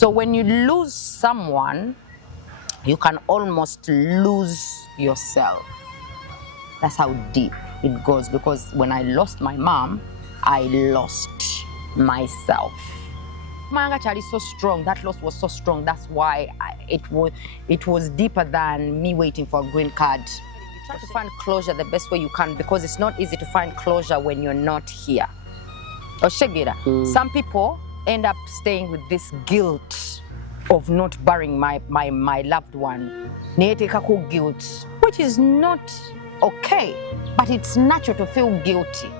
So when you lose someone, you can almost lose yourself. That's how deep it goes, because when I lost my mom, I lost myself. My child is so strong. That loss was so strong. That's why it was deeper than me waiting for a green card. You try to find closure the best way you can, because it's not easy to find closure when you're not here. Some people end up staying with this guilt of not burying my loved one. Guilt, which is not okay, but it's natural to feel guilty.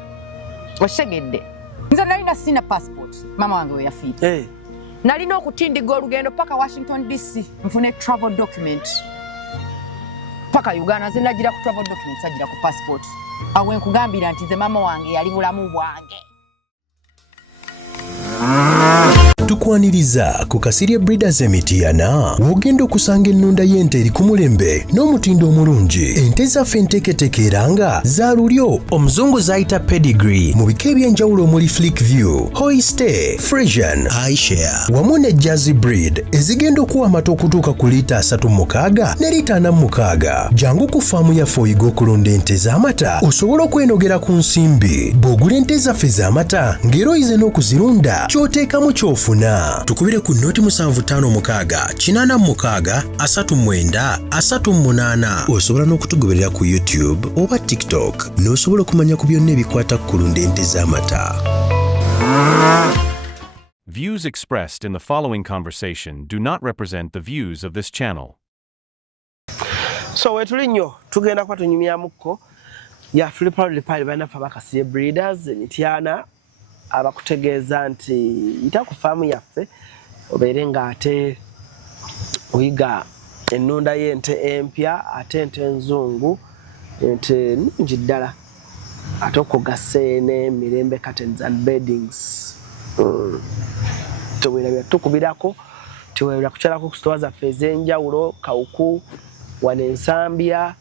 Nze nalina sina passport, mama wange we yafiira. Nalina okutindiga olugendo paka Washington DC nfune travel document. Paka Uganda nze nagira ku travel document sagira ku passport. Awe nkugambira nti nze mama wange yali bulamu bwange. Tukwaniriza ku Kasirye Breeders Emitiana wogenda okusanga ennunda y'ente eri ku mulembe n'omutindo omulungi. Ente zaffe enteeketeekeranga za lulyo omuzungu zayita pedigree mu bika eby'enjawulo omuli Flick View, Holstein, Friesian, iShare wamu ne Jersey breed ezigenda okuwa amata okutuuka ku liita 36 ne liita 46. Jangu ku faamu yaffe oyiga okulunda ente z'amata osobola okwenogera ku nsimbi. Bw'ogula ente zaffe z'amata ng'era oyize n'okuzirunda ky'oteekamu ky'ofuna. Tukubire ku noti 7556 86 39 38. Osobola n'okutugoberera ku YouTube oba TikTok n'osobola okumanya ku byonna ebikwata ku kulunda ente z'amata. Views expressed in the following conversation do not represent the views of this channel. So wetuli nnyo tugenda kwa tunyumyamuko ya Flippard Pile bana fa Kasirye Breeders Emitiana abakutegeeza nti ita ku faamu yaffe obeere ng'ate oyiga ennunda y'ente empya ate ente enzungu ente nnyingi ddala ate okugase n'emirembe curtains and beddings. Teweerabira tukubirako teweerabira kukyalako ku sitowa zaffe ez'enjawulo Kawuku wano Ensambya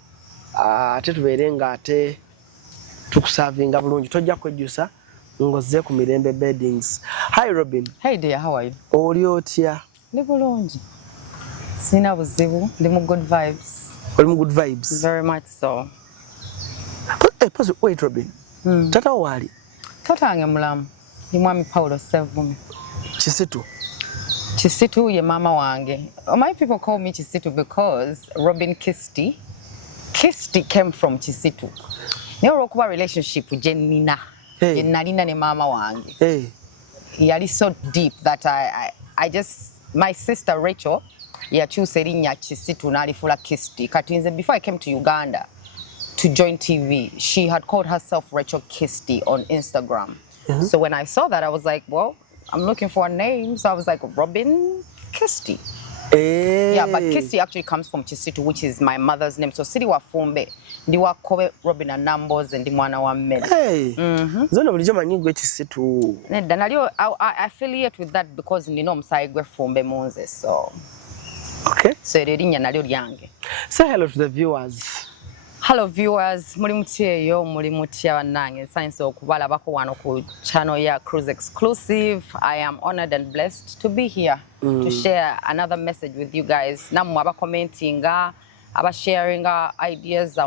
ate tubeere ng'ate tukusavinga bulungi tojja kwejjusa ngoze ku mirembe beddings. Hi Robin. Hey dear, how are you? Oli otya? Ndi bulungi. Sina buzibu, ndi mu good vibes. Oli mu good vibes? Very much so. Wait Robin. Tata wali? Tata wange mulamu. Ndi mwami Paulo Sevumi. Kisitu? Kisitu ye mama wange. My people call me Kisitu because Robin Kisti came from Kisitu. Naye olw'okuba relationship gye nnina. Hey. Nalina ne mama wange. Hey. Yali so deep that I just, my sister Rachel yakyusa erinnya Kisitu n'alifuula Kisti. Kati nze before I came to Uganda to join TV, she had called herself Rachel Kisti on Instagram. So when I saw that, I was like, well, I'm looking for a name. So I was like, Robin Kisti. Hey. Yeah, but Kisti actually comes from Kisitu, which is my mother's name. So Siri wa Fumbe, ndi wa Kobe Robin Anambos and ndi mwana wa Mmere. Hey. Zona bulijjo manyi gwe Kisitu. Nedda nalyo I affiliate with that because ndina omusayi gwe Fumbe Munze, so. Okay. So erinnya nalyo lyange. Say hello to the viewers. Hello viewers, muli mutya eyo, muli mutya bannange. Science okubalabako wano ku channel ya CRUZ Exclusive. I am honored and blessed to be here to share another message with you guys. Nammwe abakomentinga, abasharinga ideas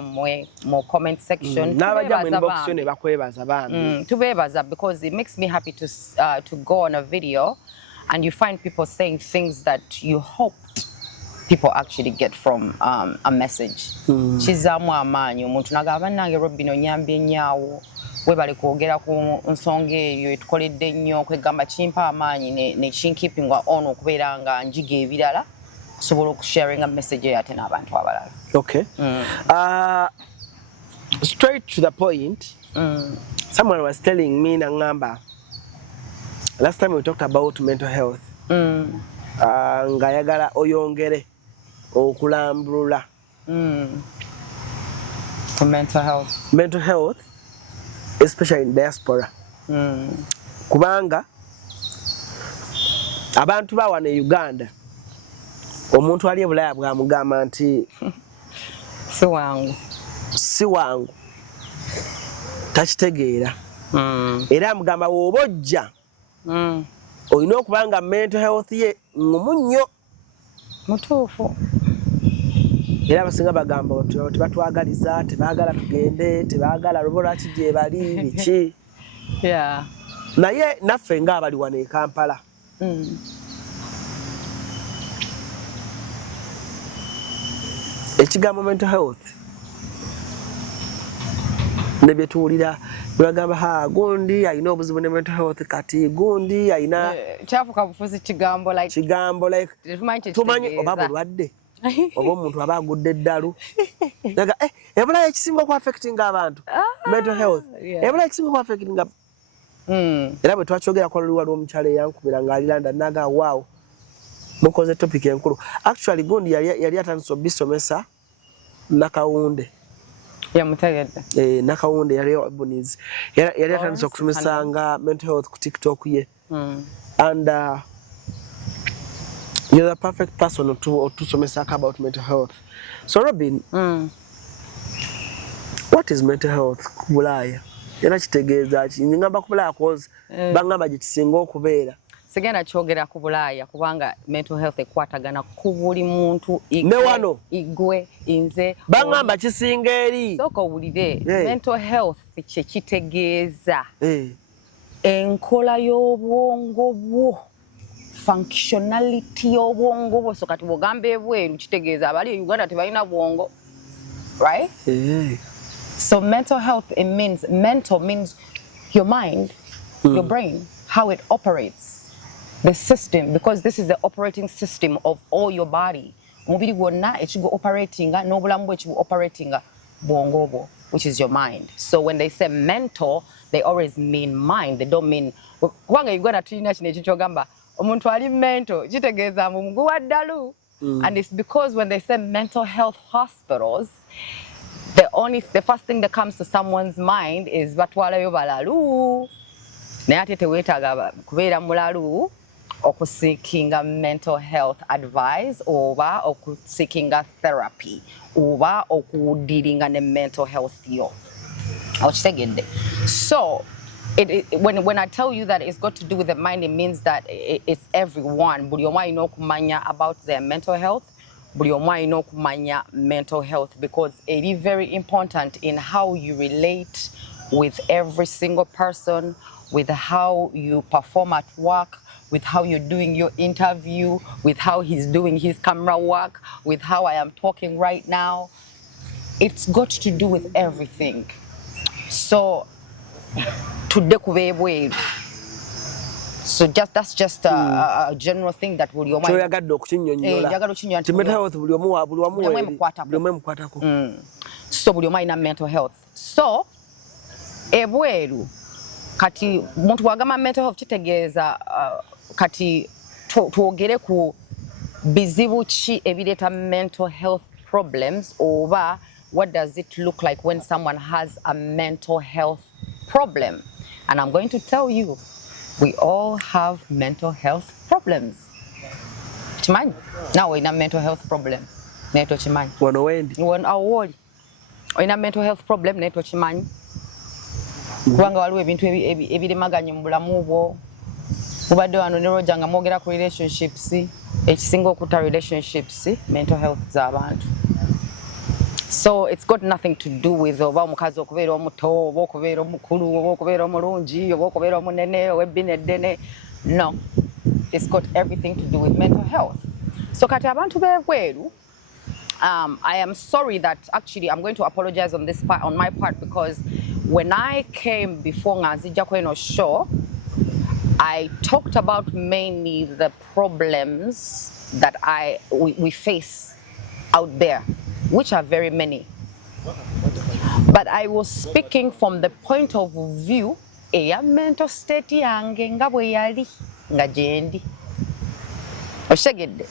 mu comment section. N'abajja mu inbox ne bakwebaza bambi. Tubebaza because it makes me happy to go on a video and you find people saying things that you hoped people actually get from a message. Kizaamu amaanyi omuntu nagamba nange Robin onyambye nnyawo webale kwogera ku nsonga eyo etukoledde nnyo kwegamba kimpa amaanyi ne kinkeepinga on okubeera nga njiga ebirala kusobola okusharinga message eyo ate n'abantu abalala. Okay. Straight to the point. Someone was telling me nangamba last time we talked about mental health. Ngayagala oyongere okulambulula mental health especially in diaspora. Kubanga abantu bawana e Uganda omuntu ali ebulaya bwamugamba nti si wangu takitegeera era amugamba w'obojja olina okubanga mental health ye ngumunyo mutuufu era abasinga bagamba tebatwagaliza tebaagala tugende tebaagala lwaki gye bali biki naye naffe ng'abali wano e Kampala ekigambo mental health ne bye tuwulira bagamba gundi alina obuzibu ne mental health kati gundi alina kyafuka bufuzi kigambo like tumanyi oba bulwadde oba omuntu aba agudde eddalu naga ebulayo ekisinga oku affecting abantu mental health ebulayo ekisinga oku affecting era bwe twakyogera kwa luli waliwo omukyalo eyankubira ng'ali London naga waawo mukoze topic enkulu actually gundi yali atandise obisomesa nakawunde yamutegedde nakawunde yali abunizi yali atandise okusomesanga mental health ku TikTok ye and you're the perfect person to somesaka about mental health. So Robin, what is mental health ku Bulaya? Era kitegeeza ki ngamba ku Bulaya cause bangamba gye kisinga okubeera. Sigenda kyogera ku Bulaya kubanga mental health ekwatagana ku buli muntu igwe inze bangamba kisinga eri soko wulire mental health kye kitegeeza enkola y'obwongo bwo functionality y'obwongo bwo so kati bwogamba ebweru kitegeeza abali e Uganda tebalina bwongo right so mental health mental means your mind your brain how it operates the system, because this is the operating system of all your body. Mubiri gwonna ekigo operating n'obulamu bwe ekigo operating bwongo which is your mind. So when they say mental, they always mean mind. They don't mean kubanga Uganda tulina kino ekikyogamba omuntu ali mental kitegeeza mu muguu wa ddalu. And it's because when they say mental health hospitals, the first thing that comes to someone's mind is batwalayo balalu. Naye ate teweetaaga kubeera mulalu seeking mental health advice oba seeking therapy oba dealing ne mental health yo. So when I tell you that it's got to do with the mind, it means that it's everyone. Buli omu alina okumanya about their mental health. Buli omu alina okumanya mental health because it is very important in how you relate with every single person, with how you perform at work, with how you're doing your interview, with how he's doing his camera work, with how I am talking right now. It's got to do with everything. So, so that's just a general thing that will your mind. So buli omu mental health. So ebweru kati muntu wagamba mental health kitegeeza kati twogere ku bizibu ki ebireeta mental health problems oba what does it look like when someone has a mental health problem. And I'm going to tell you, we all have mental health problems. Chimanyi? Now we're in a mental health problem. Neto chimanyi. Wano wendi. Wano awoli. We're in a mental health problem. Neto chimanyi. Kubanga waliwo ebintu ebiremaganye mu bulamu bwo. Mubadde wano ne Roger nga mwogera ku relationships. Ekisinga okuta relationships, mental health z'abantu. So it's got nothing to do with oba omukazi okubeera omuto oba okubeera omukulu oba okubeera omulungi oba okubeera omunene oba ebbina eddene. No, it's got everything to do with mental health. So kati abantu b'ebweru, I am sorry that actually I'm going to apologize on this part, on my part, because when I came before Nzike Kweno show, I talked about mainly the problems that we face out there, which are very many. But I was speaking from the point of view, eya mental state yange nga bwe yali nga gyendi. Oshegedde.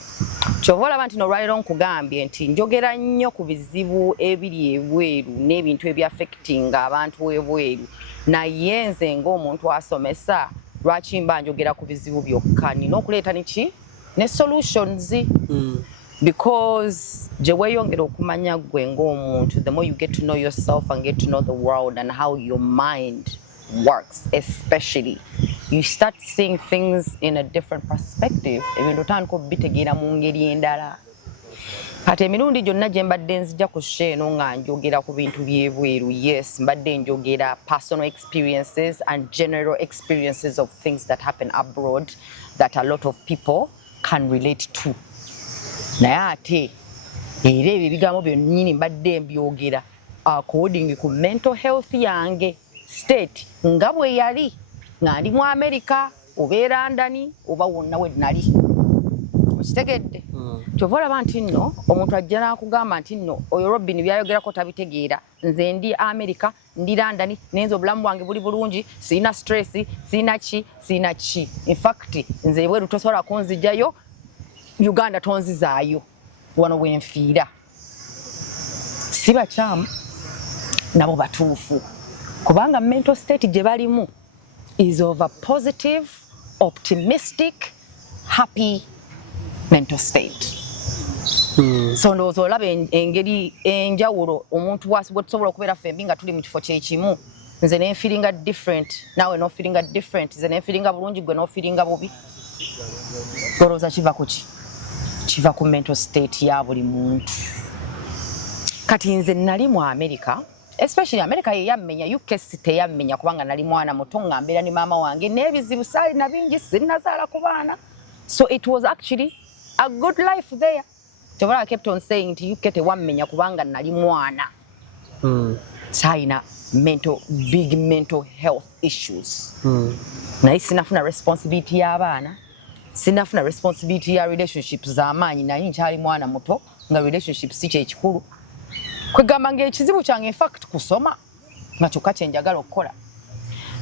Kyovola abantu n'olwaliro nkugambye nti njogera nnyo ku bizibu ebiri ebweru n'ebintu ebyaffectinga abantu ebweru. Naye nze ng'omuntu asomesa lwaki mba njogera ku bizibu byokka nina okuleeta niki ne solutions. Because gye weeyongera okumanya gwe ng'omuntu, the more you get to know yourself and get to know the world and how your mind works, especially you start seeing things in a different perspective. Ebintu otandika obitegeera mu ngeri endala. Kati emirundi gyonna gye mbadde nzija ku show eno nga njogera ku bintu by'ebweru, yes, mbadde njogera personal experiences and general experiences of things that happen abroad that a lot of people can relate to. Naye ate era ebyo ebigambo byonnyini mbadde mbyogera according ku mental health yange state nga bwe yali nga ndi mu America oba London oba wonna we nali. Okitegedde? Kyova olaba nti nno omuntu ajja n'akugamba nti nno oyo Robin byayogerako tabitegeera, nze ndi America, ndi London, nenze obulamu bwange buli bulungi, sirina stress, sirina ki. In fact, nze bweru tosobola kunzijjayo, Uganda tonzizaayo, wano wenfiira. Si bakyamu, nabo batuufu. Kubanga mental state gye balimu is of a positive, optimistic, happy mental state. So ndowooza olaba engeri enjawulo omuntu bwe tusobola okubeera ffembi nga tuli mu kifo kyekimu, nze ne feelinga different, naawe no feelinga different, nze ne feelinga bulungi, gwe no feelinga bubi. Olowooza kiva ku ki? Kiva ku mental state ya buli muntu. Kati nze nali mu America, especially America ye yammenya, UK teyammenya kubanga nali mwana muto nga mbeera ne maama wange n'ebizibu saalina bingi, sinnazaala ku baana. So it was actually a good life there. I kept on saying to you, tewammenya kubanga nali mwana. Saalina big mental health issues. Naye sinafuna responsibility y'abaana, sinafuna responsibility ya relationships z'amaanyi, naye nkyali mwana muto nga relationships si kyekikulu. Kwegamba ng'ekizibu kyange in fact kusoma nga kyokka kye njagala okukola.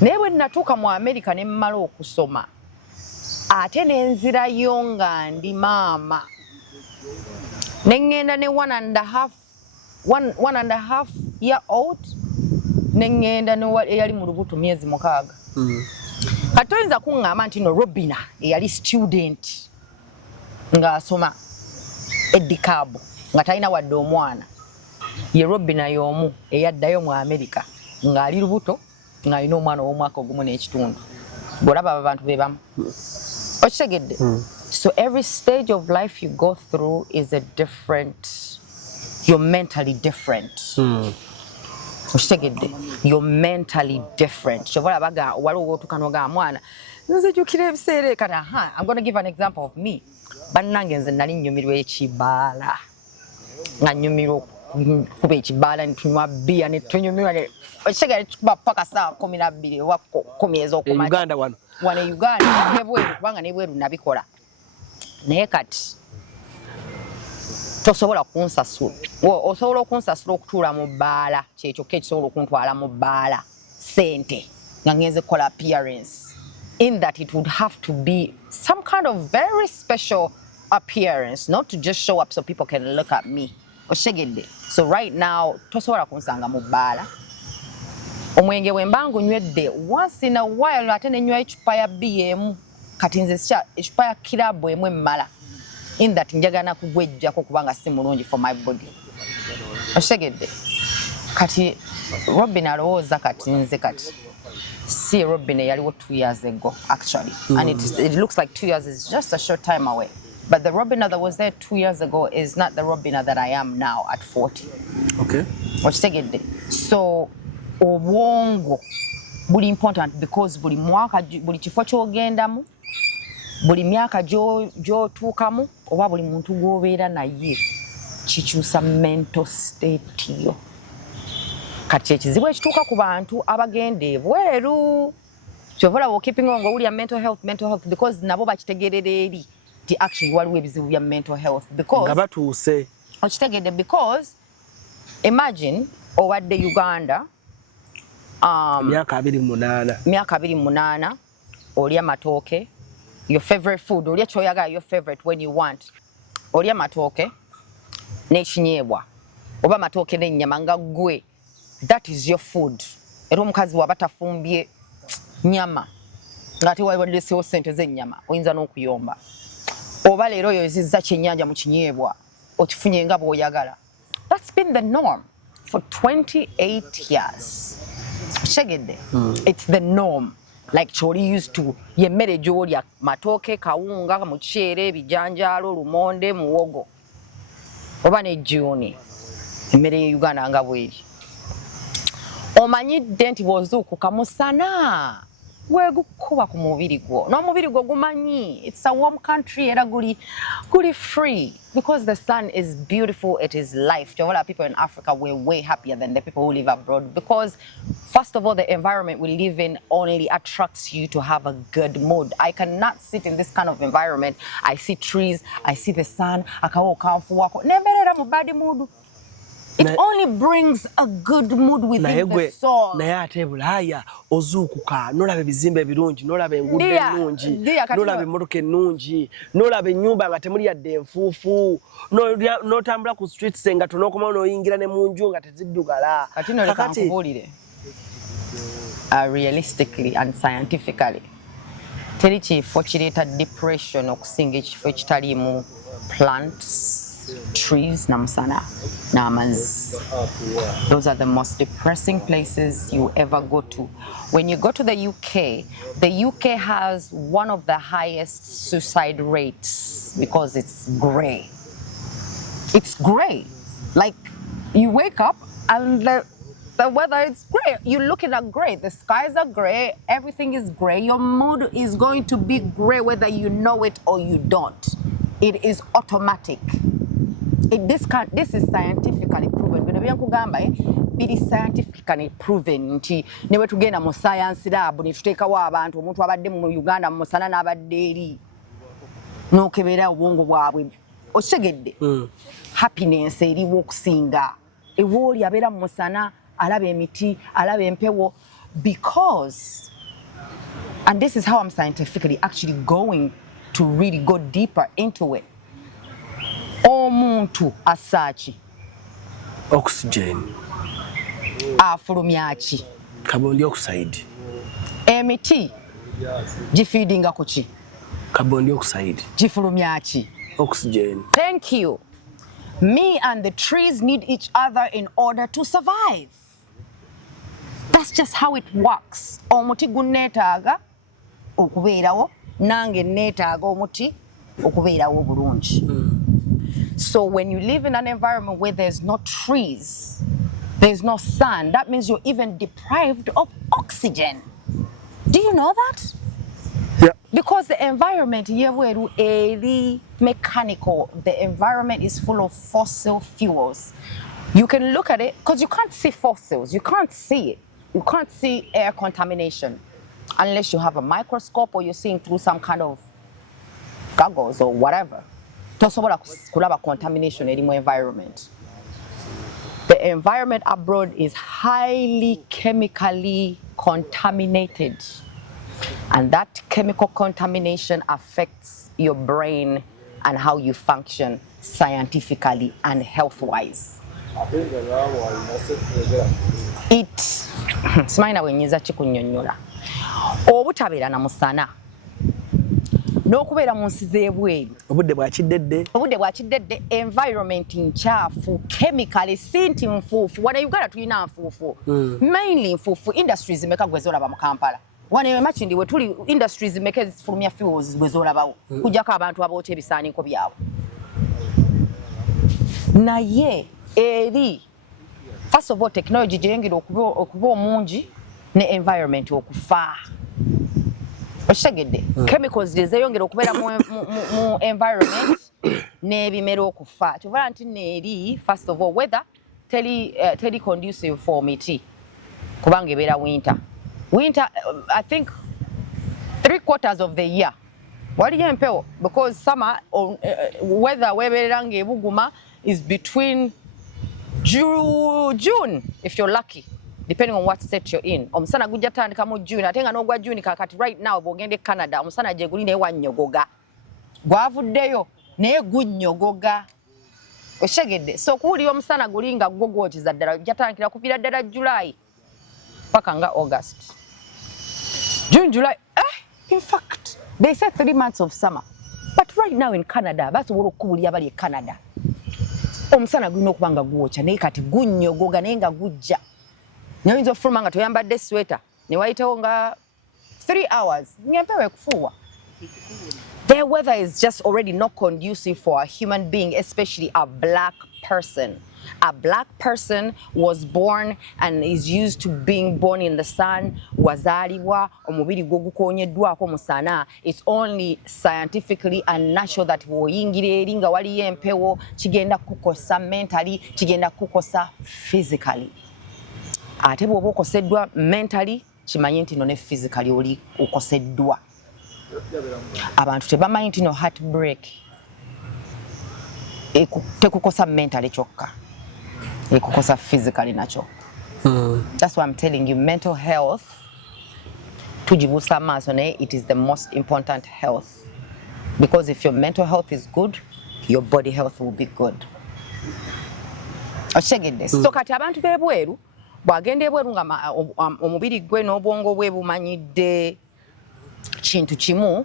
Naye bwe natuuka mu America ne mmala okusoma, ate ne nzirayo nga ndi maama, ne ngenda ne one and a half year old, ne ngenda eyali mu lubuto myezi 6. Kati oyinza kuŋŋamba nti no Robina eyali student ng'asoma edikaabu nga talina wadde omwana, ye Robina y'omu eyaddayo mu America ng'ali lubuto ng'alina omwana ow'omwaka ogumu n'ekitundu. Bw'olaba abantu be bamu. Okitegedde? So every stage of life you go through is a different, you're mentally different. Okitegedde? You're mentally different. Kyova olaba waliwo otuuka n'ogamba mwana nzijukira ebiseera kati I'm going to give an example of me. Bannange nze nali nnyumirwa ekibaala. Nga nnyumirwa kuba ekibaala ne tunywa bbiya ne tunyumirwa ne okitegedde tukuba paka saa 12 oba 10 ez'okumakya. Uganda wano e Uganda nebweru kubanga nebweru nabikola. Naye kati tosobola kunsasula. Osobola okunsasula okutuula mu bbaala, kyekyokka ekisobola okuntwala mu bbaala ssente nga ngenze kukola appearance. In that it would have to be some kind of very special appearance, not to just show up so people can look at me. Okitegedde? So right now tosobola kunsanga mu bbaala. Omwenge bwe mba ngunywedde once in a while ate ne nywa ecupa ya BM, kati nze ecupa ya kirabu emu emmala. In that njagala na kugwejjako kubanga si mulungi for my body. Okitegedde? Kati Robin alowooza kati nze kati si Robin yaliwo 2 years ago actually. And it looks like 2 years is just a short time away. But the Robina that was there 2 years ago is not the Robina that I am now at 40. Okay. Okitegedde? So obwongo buli important because buli mwaka buli kifo kyogendamu, buli myaka gy'otuukamu oba buli muntu gw'obeera naye kikyusa mental state yo. Kati ekizibu ekituuka ku bantu abagenda ebweru, kyova olaba keeping on ng'owulira mental health because nabo bakitegerera eri ti actually waliwo ebizibu bya mental health because nga batuuse. Okitegedde? Because imagine obadde Uganda myaka 28 olya matooke, your favorite food, olya kyoyagala, your favorite when you want, olya matooke n'ekinyeebwa oba matooke n'ennyama nga gwe, that is your food. Era omukazi waba tafumbye nyama ng'ate waleseewo ssente z'ennyama oyinza n'okuyomba, oba leero oyo ezizza kyennyanja mu kinyeebwa okifunye nga bw'oyagala. That's been the norm for 28 years. It's the norm. like choli used to yemmere gyolya matoke kawunga muchere bijanjalo lumonde muwogo oba ne juni emmere Uganda nga bweri omanyidde nti bwozuukuka musana wegukuba ku mubiri gwo n'omubiri gwo gumanyi it's a warm country era guli free because the sun is beautiful, it is life. To all our people in Africa, we're way happier than the people who live abroad because first of all, the environment we live in only attracts you to have a good mood. I cannot sit in this kind of environment. I see trees, I see the sun, akawo kanfuwako nemberera mu bad mood. It only brings a good mood within the soul. Naye ate Bulaya ozuukuka nolaba ebizimbe ebirungi nolaba enguudo ennungi nolaba emmotoka ennungi nolaba ennyumba nga temuli yadde enfuufu n'otambula ku streets nga tonokomawo n'oyingira ne mu nju nga teziddugala. Kati no leka nkubuulire realistically and scientifically teri kifo kireeta depression okusinga ekifo ekitaliimu plants, trees, namusana, namaz. Those are the most depressing places you ever go to. When you go to the UK has one of the highest suicide rates because it's grey. It's grey. Like you wake up and the weather is grey. You're looking at grey. The skies are grey. Everything is grey. Your mood is going to be grey whether you know it or you don't. It is automatic. This is scientifically proven. Bino byankugamba biri scientifically proven nti ne wetugenda mu science lab ne tuteekawo abantu omuntu abadde mu Uganda mu musana n'abadde eri n'okebera obwongo bwabwe okitegedde happiness eriwo okusinga ewooli abeera mu musana alaba emiti alaba empewo because and this is how I'm scientifically actually going to really go deeper into it. Omuntu asaki oxygen afulumya ki carbon dioxide emiti gifeedinga ku ki carbon dioxide gifulumya ki oxygen. Thank you. Me and the trees need each other in order to survive. That's just how it works. Omuti gunneetaaga okubeerawo nange neetaaga omuti okubeerawo bulungi. So when you live in an environment where there's no trees, there's no sun, that means you're even deprived of oxygen. Do you know that? Yeah. Because the environment here is mechanical. The environment is full of fossil fuels. You can look at it because you can't see fossils. You can't see it. You can't see air contamination unless you have a microscope or you're seeing through some kind of goggles or whatever. Tosobola kulaba contamination in the environment. The environment abroad is highly chemically contaminated. And that chemical contamination affects your brain and how you function scientifically and health-wise. Simaina wenyiza chikunnyonnyola. Obutabeera na musana. N'okubeera mu nsi z'ebweru. Obudde bwakiddedde environment nkyafu chemically si nti nfuufu. Wano Uganda tulina nfuufu. Mainly nfuufu industries zimeka gwe zoolaba mu Kampala. Wano emakindi we tuli industries zimeka ezifulumya fuels gwe zoolabawo. Kujjako abantu aboota ebisaaniko byabwe. Naye eri first of all technology gyeyongera okuba omungi ne environment okufa. Oshagedde chemicals zeyongera okubeera mu environment n'ebimera okufa. Kyova nti neeri first of all weather teri conducive for miti kubanga ebeera winter I think 3/4 of the year waliyo empewo because summer weather webeerera ng'ebuguma is between June if you're lucky. Depending on what state you're in. Omusana gujja tandika mu June. Ate nga n'ogwa June kakati right now bw'ogenda e Canada omusana gye guli naye wannyogoga. Gwavuddeyo naye gunnyogoga. Oshegedde. So kuwulira omusana guli nga gwo gwotiza ddala gujja tandikira kuviira ddala July paka nga August. June, July. In fact, they said 3 months of summer. But right now in Canada, basobola okukubulira bali e Canada. Omusana gulina okuba nga gwokya naye kati gunnyogoga naye nga gujja. Nyinza ofuluma nga toyambadde sweater ne wayitawo nga 3 hours. Ngempewe kufuwa. Their weather is just already not conducive for a human being, especially a black person. A black person was born and is used to being born in the sun. Wazaliwa omubiri gugukonyeddwako musana. It's only scientifically and natural that woyingire eringa wali empewo kigenda kukosa mentally, kigenda kukosa physically. Ate bwoba okoseddwa mentally, kimanyi nti ne physically oli okoseddwa. Abantu tebamanyi nti heartbreak tekukosa mentally kyokka, ekukosa physically nakyo. That's why I'm telling you, mental health tujibusa amaaso naye it is the most important health, because if your mental health is good, your body health will be good. Okitegedde? So kati abantu b'ebweru bwagenda ebweru nga omubiri gwe n'obwongo bwe bumanyidde kintu kimu,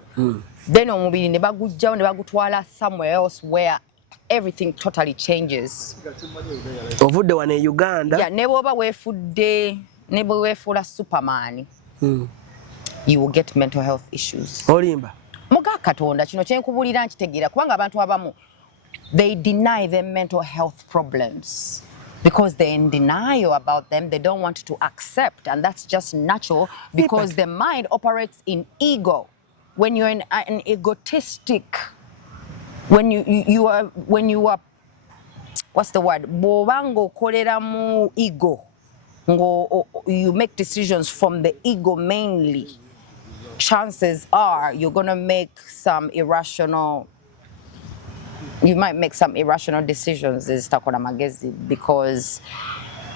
then omubiri ne bagujjawo ne bagutwala somewhere else where everything totally changes. Ovudde wano e Uganda. Yeah, ne bwoba weefudde, ne bwe weefuula Superman, you will get mental health issues. Olimba. Muga Katonda kino kyenkubulira nkitegeera kubanga abantu abamu they deny their mental health problems. Because they're in denial about them, they don't want to accept, and that's just natural because the mind operates in ego. When you're in an egotistic, when you are what's the word? Bobango kolera mu ego. You make decisions from the ego mainly. Chances are you might make some irrational decisions ezitakona magezi because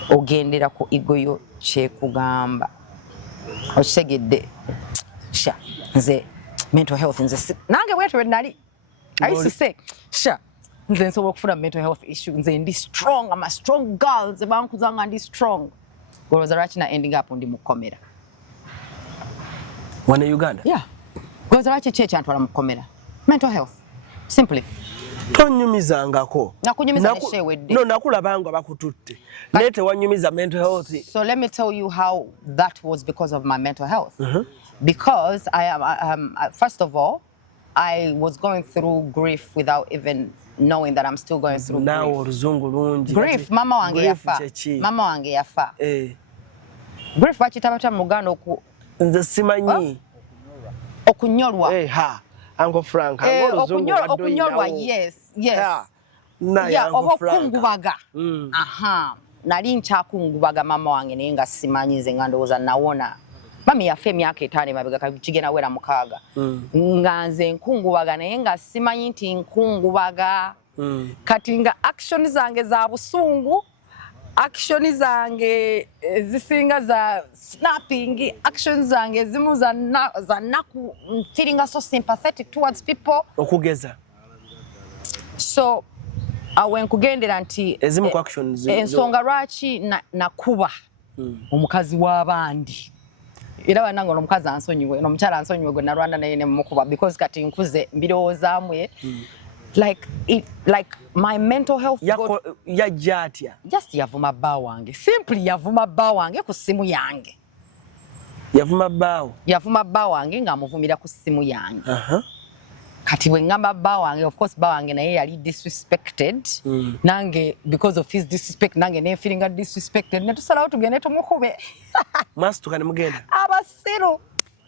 ogendera ku ego yo kyekugamba. Okitegedde? Sha nze mental health nze nange bwetwe nali I used to say sha nze nsobola okufuna mental health issue nze ndi strong, I'm a strong girl, nze bankuzanga ndi strong. Golowooza lwaki na ending up ndi mukomera wano e Uganda? Yeah, golowooza lwaki ki ekyantwala mukomera? Mental health, simply. Tonyumizangako. Nakunyumiza neshewedde. No, nakulabanga bakututte. Naye tewanyumiza mental health. So let me tell you how that was because of my mental health. Because I am, first of all, I was going through grief without even knowing that I'm still going through now grief. Oluzungu lungi. Grief, mama wange yafa. Mama wange yafa. Grief bakitabata mu Luganda nze simanyi. Okunyolwa. Ha. Uncle Frank, okunyolwa, yes. Yeah, obukungubaga. Aha. Nali nkyakungubaga mama wange naye nga simanyi nze nga ndowooza nawona. Mami yafa emyaka 5 emabega kigenda wera 6. Nga nze nkungubaga naye nga simanyi nti nkungubaga. Kati nga action zange za busungu, action zange zisinga za snapping, action zange zimu za naku, feeling so sympathetic towards people. Okugeza. So wenkugendera nti ezimu ku actions ensonga lwaki nakuba omukazi w'abandi. Era banango omukazi ansonyiwe, omukyala ansonyiwe gwe nalwanda naye ne mukuba because kati nkuze mbirowoozaamu like my mental health yajatya just yavuma bba wange, simply yavuma bba wange ku simu yange. Yavuma bba wange ng'amuvumira ku simu yange. Kati bwe ngamba bba wange, of course bba wange naye yali disrespected. Nange because of his disrespect nange ne feeling disrespected ne tusalawo tugende tumukube. Mwasituka ne mugenda Abasiru.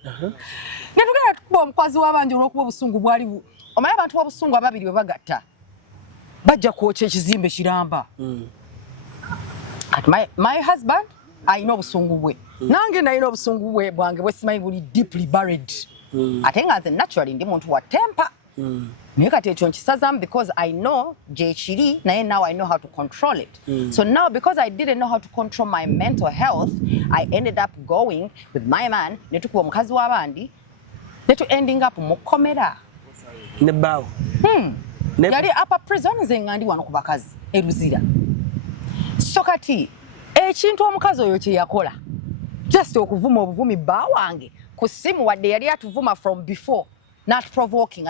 Ne tugenda tukuba omukazi w'abanje olw'okuba obusungu bwali omanyi abantu b'obusungu ababiri bwe bagatta bajja kwokya ekizimbe kiramba. Kati my husband ayina obusungu bwe, nange nayina obusungu bwe bwange bwe simanyi buli deeply buried. Ate nga nze naturally ndi muntu wa temper. Naye kati ekyo nkisazaamu because I know gye kiri naye now I know how to control it. So now because I didn't know how to control my mental health, I ended up going with my man ne tukuba omukazi w'abandi ne tu ending up mu komera. Ne bawo. Yali upper prison nze nga ndi wano ku bakazi e Luzira. So kati ekintu omukazi oyo kye yakola just okuvuma obuvumi bba wange ku simu wadde yali atuvuma from before. Not provoking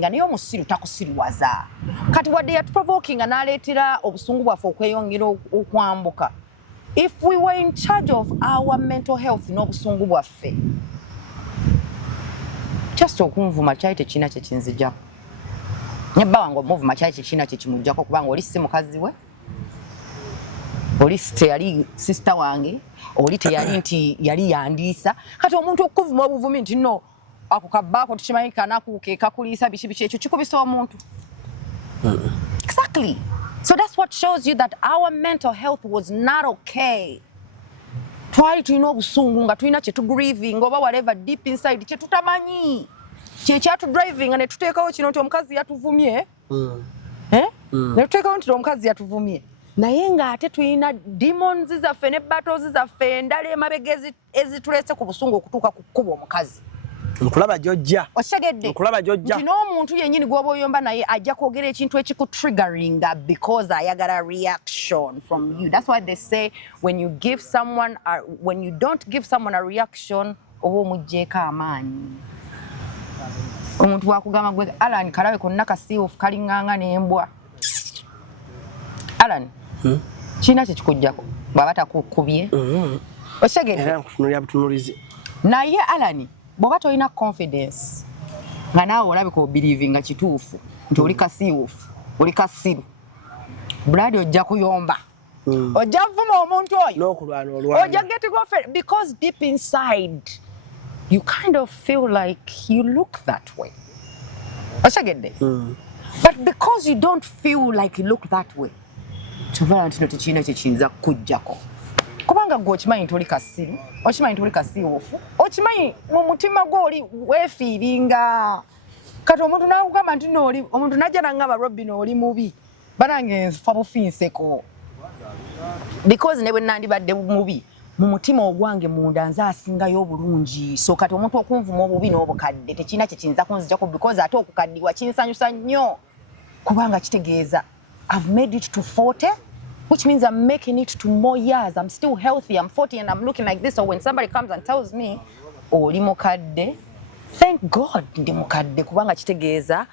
naye omusiru takusiriwaza. Kati wadde yatuprovoking n'aleetera obusungu bwaffe okweyongera okwambuka. If we were in charge of our mental health n'obusungu bwaffe, just okunvuma kyali tekina kye kinzijjako ne bba wange omuvuma kyali tekina kye kimujjako kubanga oli si mukazi we oli teyali sister wange oli teyali nti yali yandiisa kati omuntu okuvuma obuvumi nti no ako kabbaako tukimanyi kanakuke kakuliisa biki ekyo kikubisa omuntu. Exactly. So that's what shows you that our mental health was not okay. Twali tulina obusungu nga tulina kyetugrieving oba whatever deep inside kyetutamanyi kyekyatu driving ne tuteekawo kino nti omukazi yatuvumye ne tuteekawo nti omukazi yatuvumye naye ng'ate tulina demons zaffe ne battles zaffe endala emabega ezitulese ku busungu okutuuka ku kkuba omukazi. Nkulaba jojja. Oshagedde. Nkulaba jojja. Nti n'omuntu yennyini gw'oba oyomba naye ajja kwogera ekintu ekikutriggeringa because ayagala reaction from you. That's why they say when you give someone when you don't give someone a reaction oba omugjeeko amaanyi. Omuntu wakugamba gwe Alan kalabe konna kasiiwufu kalinganga n'embwa. Alan. Kina kye kikujjako bw'aba takukubye. Oshagedde. Era nkutunuulira butunuulizi. Naye Alan bw'oba tolina confidence nga naawe olabika obelieve nga kituufu nti oli kasiiwufu oli kasiru buladi ojja kuyomba ojja vuma omuntu oyo n'okulwana ojja getting off because deep inside you kind of feel like you look that way. Oshagedde. But because you don't feel like you look that way kyovala nti no tekirina kye kiyinza kujjako kubanga gwe okimanyi nti oli kasiru okimanyi nti oli kasiiwufu okimanyi mu mutima gwe oli weefiiringa kati omuntu n'akugamba nti nooli omuntu najja nangamba Robin oli mubi banange nfa bufinseko because ne bwe nandibadde mubi mu mutima ogwange munda nze asingayo obulungi so kati omuntu okunvuma obubi n'obukadde tekirina kye kiyinza kunzijjako because ate okukaddiwa kinsanyusa nnyo kubanga kitegeeza I've made it to 40 which means I'm making it to more years. I'm still healthy. I'm 40 and I'm looking like this. So when somebody comes and tells me, oli mukadde, thank God ndi mukadde kubanga kitegeeza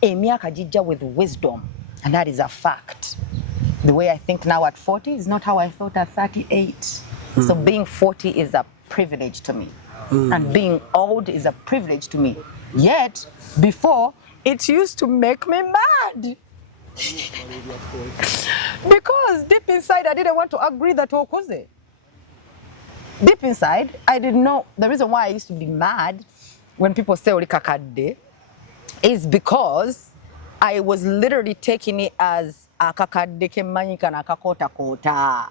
emyaka jijja with wisdom. And that is a fact. The way I think now at 40 is not how I thought at 38. So being 40 is a privilege to me. And being old is a privilege to me. Yet, before, it used to make me mad. Because deep inside I didn't want to agree that okuze. Deep inside I didn't know the reason why I used to be mad when people say oli kakadde is because I was literally taking it as akakadde kemmanyika nakakota kota.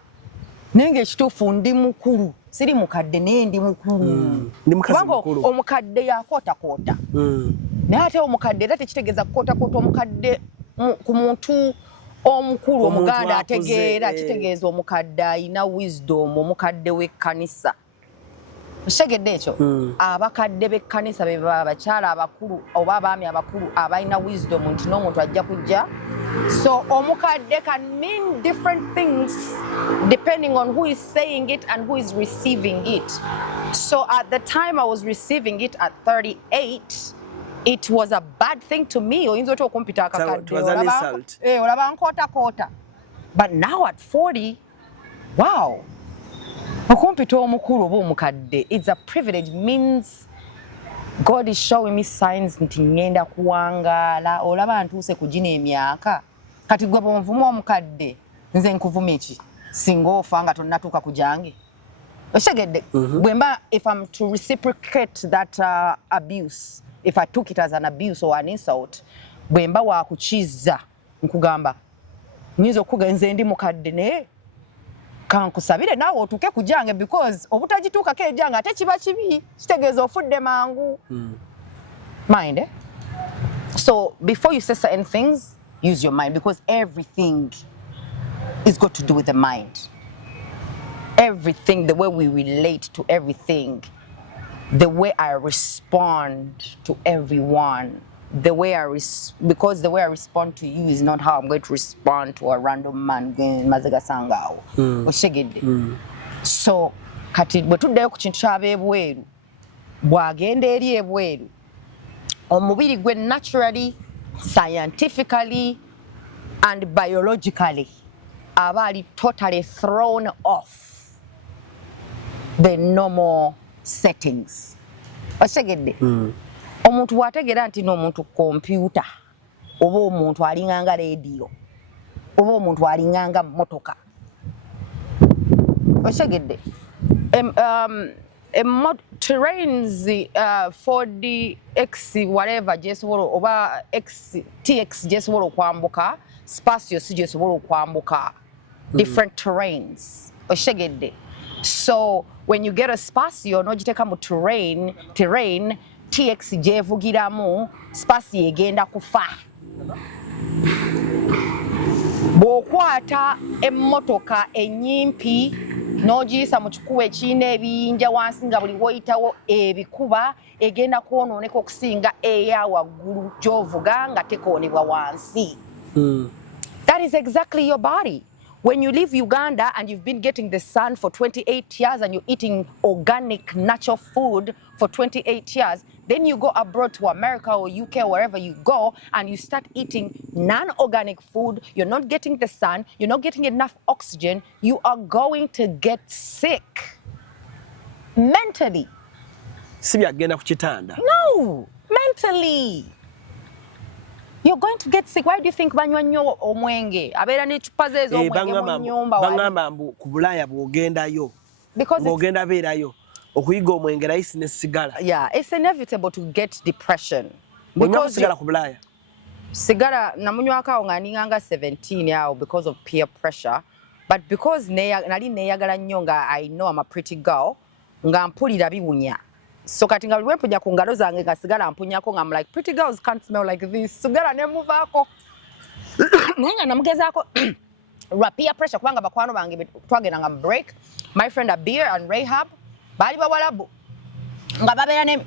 Nenge ekituufu ndi mukulu siri mukadde naye ndi mukulu. Ndi mukazi mukulu. Omukadde yakota kota. Naye ate omukadde era tekitegeeza kota kota omukadde ku muntu omukulu omuganda ategeera kitegeeza omukadde ayina wisdom omukadde w'ekkanisa. Oshegedde ekyo abakadde b'ekkanisa be baba abakyala abakulu oba abaami abakulu abalina wisdom nti n'omuntu ajja kujja. So omukadde can mean different things depending on who is saying it and who is receiving it. So at the time I was receiving it at 38, it was a bad thing to me. It was an insult. But now at 40, wow. It's a privilege. Means God is showing me signs nti ngenda kuwangala olaba ntuuse kugina emyaka kati gwe bonvuma omukadde nze nkuvuma eki singa ofa nga tonnatuuka kujange. Oshegedde bwemba if I'm to reciprocate that abuse, if I took it as an abuse or an insult, bwemba wakukiza nkugamba nyizo okuga nze ndi mukadde ne kankusabire naawe otuuke kujange because obutagituukako ejange ate kiba kibi kitegeeza ofudde mangu. Mind, eh? So before you say certain things, use your mind because everything is got to do with the mind. Everything, the way we relate to everything, the way I respond to everyone, the way because the way I respond to you is not how I'm going to respond to a random man mazega sangawo. Oshegedde. So kati bwe tuddayo ku kintu ky'abeebweru bw'agenda eri ebweru omubiri gwe naturally, scientifically and biologically aba ali totally thrown off the normal settings. Oshegedde. omuntu wategera nti n'omuntu kompyuta oba omuntu alinganga radio oba omuntu alinganga motoka oshegedde terrains for the X whatever jesobola oba TX jesobola okwambuka spacious jesobola okwambuka different terrains oshegedde. So when you get a spacio nogiteka mu terrain TX jevugiramu spacio egenda kufa. Bwokwata emmotoka enyimpi nogiyisa mu kikubo ekirina ebiyinja wansi nga buli woyitawo ebikuba egenda kwonooneka okusinga eya waggulu gy'ovuga nga tekoonebwa wansi. That is exactly your body. When you leave Uganda and you've been getting the sun for 28 years and you're eating organic, natural food for 28 years, then you go abroad to America or UK or wherever you go and you start eating non-organic food, you're not getting the sun, you're not getting enough oxygen, you are going to get sick. Mentally. No, mentally. You're going to get sick. Why do you think banywa nnyo omwenge? Abeera ne chupa ze z'omwenge mu nnyumba wali. Bangamba mbu ku Bulaaya bw'ogendayo. Because bw'ogenda beerayo okuyiga omwenge layisi ne sigala. Yeah, it's inevitable to get depression. Because sigala ku Bulaaya. Sigala namunywako awo nga ninganga 17 awo because of peer pressure. But because nali neeyagala nnyo nga I know I'm a pretty girl, nga mpulira biwunya. So kati nga lwempunya ku ngalo zange nga sigala mpunyako nga I'm like pretty girls can't smell like this. Sigala ne muvaako. Nenga namugezaako peer pressure kubanga bakwano bange twagenda nga break. My friend Abir and Rahab bali bawalabu nga babeera ne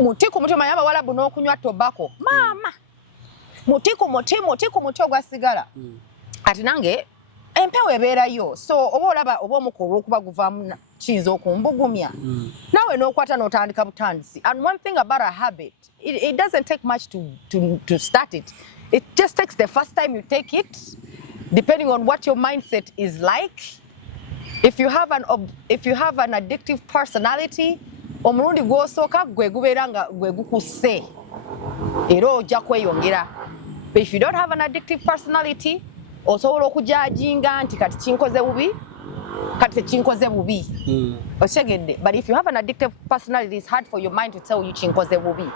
muti ku muti manya bawalabu n'okunywa tobacco. Mama muti ogwa sigala. Ati nange empewo ebeerayo. So oba olaba oba omukolo okuba guvaamu kiyinza okumbugumya. Nawe n'okwata n'otandika butandisi. And one thing about a habit, it doesn't take much to start it. It just takes the first time you take it, depending on what your mindset is like. If you have an addictive personality, omulundi gw'osooka gwe gubeera nga gwe gukuse. Era ojja kweyongera. But if you don't have an addictive personality, osobola okujajinga nti kati kinkoze bubi, kati kinkoze bubi. Oshegedde. But if you have an addictive personality, it's hard for your mind to tell you kinkoze bubi.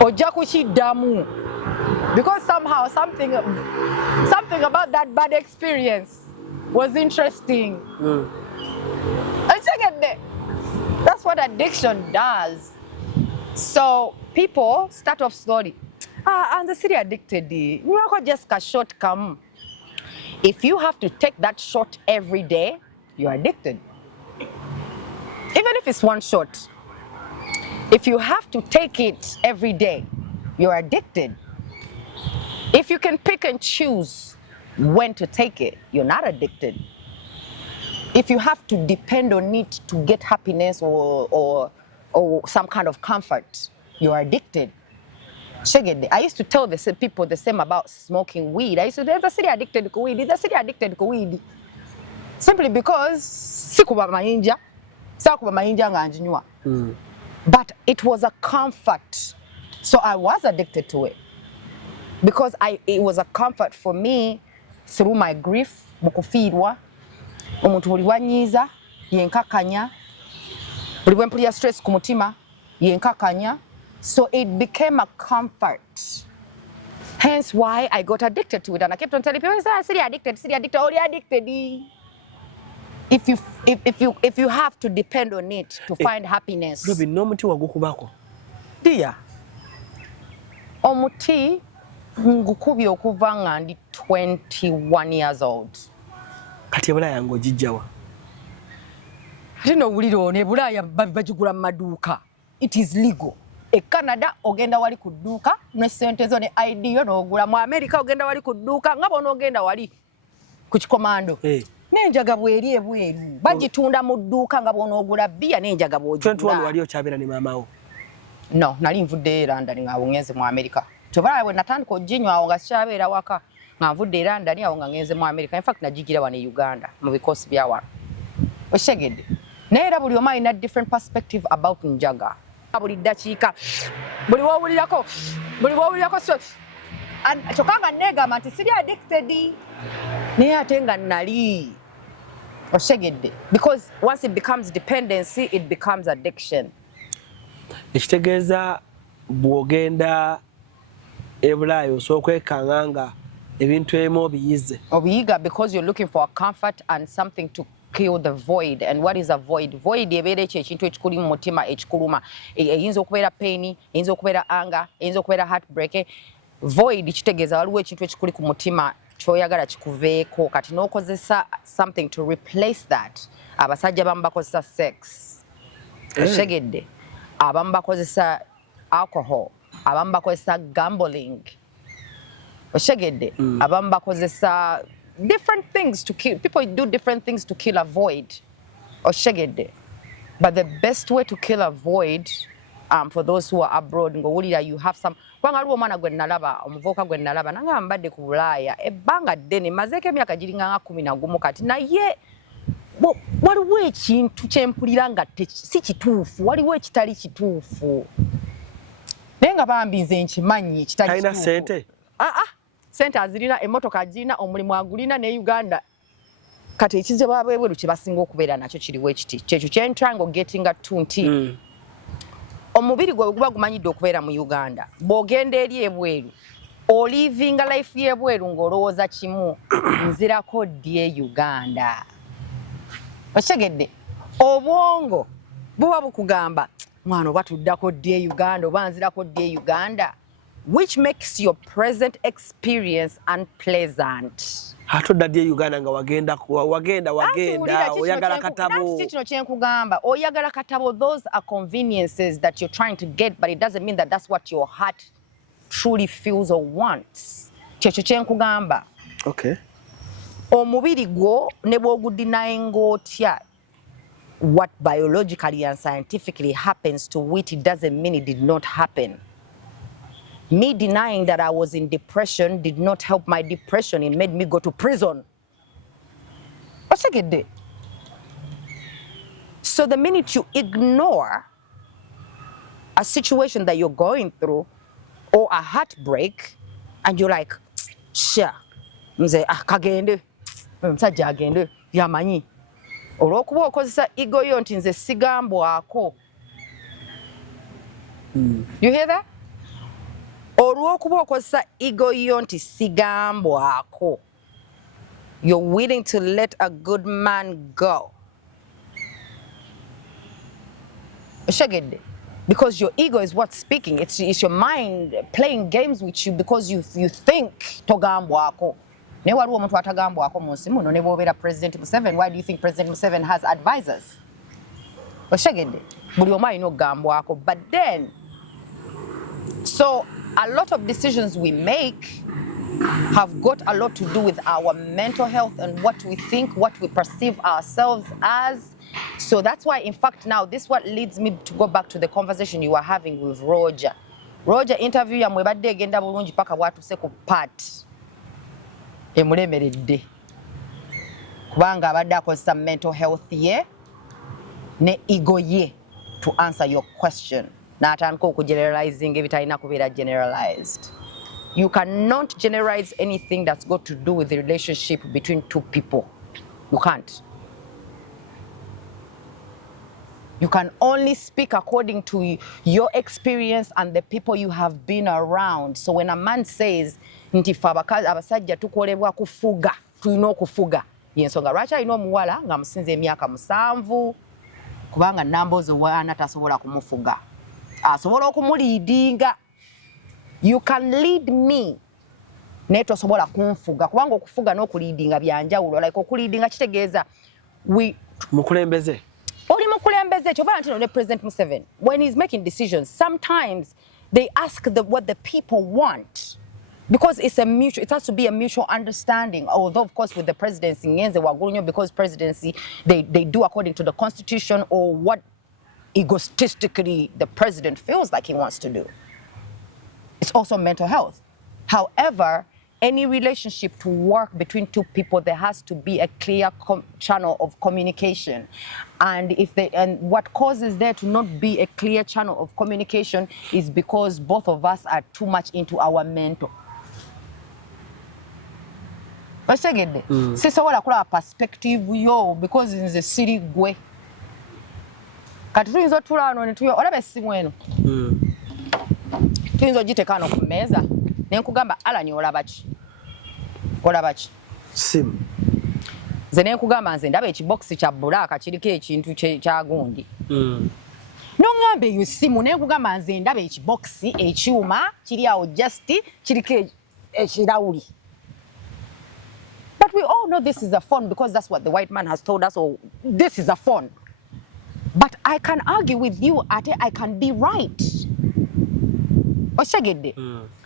Ojja kukiddamu. Because somehow something about that bad experience was interesting. Oshegedde. That's what addiction does. So people start off slowly. And the city addicted. You are just a short come. If you have to take that shot every day, you're addicted. Even if it's one shot. If you have to take it every day, you're addicted. If you can pick and choose when to take it, you're not addicted. If you have to depend on it to get happiness or some kind of comfort, you're addicted. I used to tell the people the same about smoking weed. I used to say, the city addicted to weed. The city addicted to weed. Simply because sikuba mayinja nga njinywa. But it was a comfort. So I was addicted to it. Because it was a comfort for me through my grief, mukufiirwa, omuntu buli wanyiiza, yenkakanya, buli bwempulira stress ku mutima, yenkakanya. So it became a comfort. Hence why I got addicted to it. And I kept on telling people, city addicted, oh, you're addicted. If you have to depend on it to find happiness. Robin, no muti wagukubako. Dia. Omuti ngukubye okuva nga ndi 21 years old. Kati Bulaaya ng'ogijjawa. Ate n'owulira ne Bulaaya bagigula mu maduuka. It is legal. E Canada ogenda wali ku dduuka ne ssente zo ne ID yo n'ogula. Mu America ogenda wali ku dduuka nga bona ogenda wali ku kikomando. N'enjaga bw'eri ebweru. Bagitunda mu dduuka nga bona ogula bbiya n'enjaga bw'ogigula. 21 wali okyabeera ne maamawo? No, nali nvudde London nga ngenze mu America. Kyobala bwe natandika oginywa awo nga sikyabeera waka nga nvudde London awo nga ngenze mu America. In fact nagigira wano e Uganda mu bikosi bya wano. Oshegedde. Naye era buli omu alina different perspective about njaga. buli ddakiika buli w'owulirako kyokka nga neegamba nti siri addicted naye ate nga nali oshegedde because once it becomes dependency it becomes addiction. Ekitegeeza bw'ogenda ebulaayi osobola okwekanga nga ebintu ebimu obiyiga because you're looking for a comfort and something to kill the void. And what is a void? Void ebeera ekyo ekintu ekikuli mu mutima ekikuluma, eyinza okubeera pain, eyinza okubeera anger, eyinza okubeera heartbreak. Void kitegeeza waliwo ekintu ekikuli ku mutima kyoyagala kikuveeko kati n'okozesa something to replace that. Abasajja abamu bakozesa sex, oshegedde, abamu bakozesa alcohol, abamu bakozesa gambling, oshegedde, abamu bakozesa different things to kill. People do different things to kill a void, oshegedde. But the best way to kill a void, for those who are abroad, ngowulira you have some. Kwanga aliwo omwana gwe nalaba, omuvubuka gwe nalaba nanga mbadde ku Bulaaya ebbanga ddene mazeeko emyaka giringa nga 11 kati naye waliwo ekintu kyempulira nga si kituufu, waliwo ekitali kituufu naye nga bambi nze nkimanyi kitali kituufu. Talina sente? Sente azirina, emmotoka agirina, omulimu agulina ne Uganda kati ekizibu ab'ebweru kye basinga okubeera nakyo kiriwo ekiti kyekyo kyentranga ogetinga to nti omubiri gwe guba gumanyidde okubeera mu Uganda bw'ogenda eri ebweru olivinga life y'ebweru ng'olowooza kimu nzirako ddi e Uganda. Okitegedde obwongo buba bukugamba mwana oba tuddako ddi e Uganda oba nzirako ddi e Uganda, which makes your present experience unpleasant. Atodda ddi e Uganda nga wagenda oyagala katabo. Kino kyenkugamba oyagala katabo, those are conveniences that you're trying to get, but it doesn't mean that that's what your heart truly feels or wants. Kyekyo kyenkugamba. Okay. Omubiri gwo ne bw'ogudinaye ng'otya what biologically and scientifically happens to it, it doesn't mean it did not happen. Me denying that I was in depression did not help my depression. It made me go to prison. What's it? So the minute you ignore a situation that you're going through or a heartbreak and you're like, sure, mze kagende, msajja agende, yamanyi. Olw'okuba okozesa ego yo nti nze sigambwako. You hear that? Olw'okuba okozesa ego yo nti sigambwako, you're willing to let a good man go. Oshegedde. Because your ego is what's speaking. It's your mind playing games with you because you think togambwako. Ne waliwo omuntu atagambwako mu nsi muno ne bw'obeera President Museveni. Why do you think President Museveni has advisors? Oshegedde. Buli omu alina okugambwako. But then, so a lot of decisions we make have got a lot to do with our mental health and what we think, what we perceive ourselves as. So that's why, in fact, now this what leads me to go back to the conversation you were having with Roger. Roger interview ya mwebadde egenda bulungi paka bwatuse ku part emulemeredde kubanga abadde akozesa mental health ye ne ego ye to answer your question. N'atandika okugeneralizing ebitalina kubeera generalized. You cannot generalize anything that's got to do with the relationship between two people. You can't. You can only speak according to your experience and the people you have been around. So when a man says, nti ffe abasajja tukolebwa kufuga, tulina okufuga, y'ensonga lwaki alina omuwala nga musinze emyaka 7 kubanga Nambozi wana tasobola kumufuga. Asobola okumuliidinga. You can lead me naye tosobola kunfuga kubanga okufuga n'okuliidinga byanjawulo. Like okuliidinga kitegeeza mukulembeze. Oli mukulembeze kyobala nti ne President Museveni when he's making decisions sometimes they ask what the people want because it has to be a mutual understanding. Although of course with the presidency ngenze wagulu because presidency they do according to the constitution or what egotistically the president feels like he wants to do. It's also mental health. However, any relationship to work between two people, there has to be a clear channel of communication. And what causes there to not be a clear channel of communication is because both of us are too much into our mental. Osegedde sisobola kulaba perspective yo because nze siri gwe kati tuyinza otula wano ne tuyo olaba essimu eno tuyinza ogiteeka wano ku mmeeza ne nkugamba Alani olaba ki simu nze ne nkugamba nze ndaba ekibokisi kya bbulaaka kiriko ekintu kya gundi n'oŋŋamba eyo essimu ne nkugamba nze ndaba ekibokisi ekyuma kiri awo just kiriko ekirawuli. But we all know this is a phone because that's what the white man has told us. Oh, this is a phone. But I can argue with you, Ate, I can be right.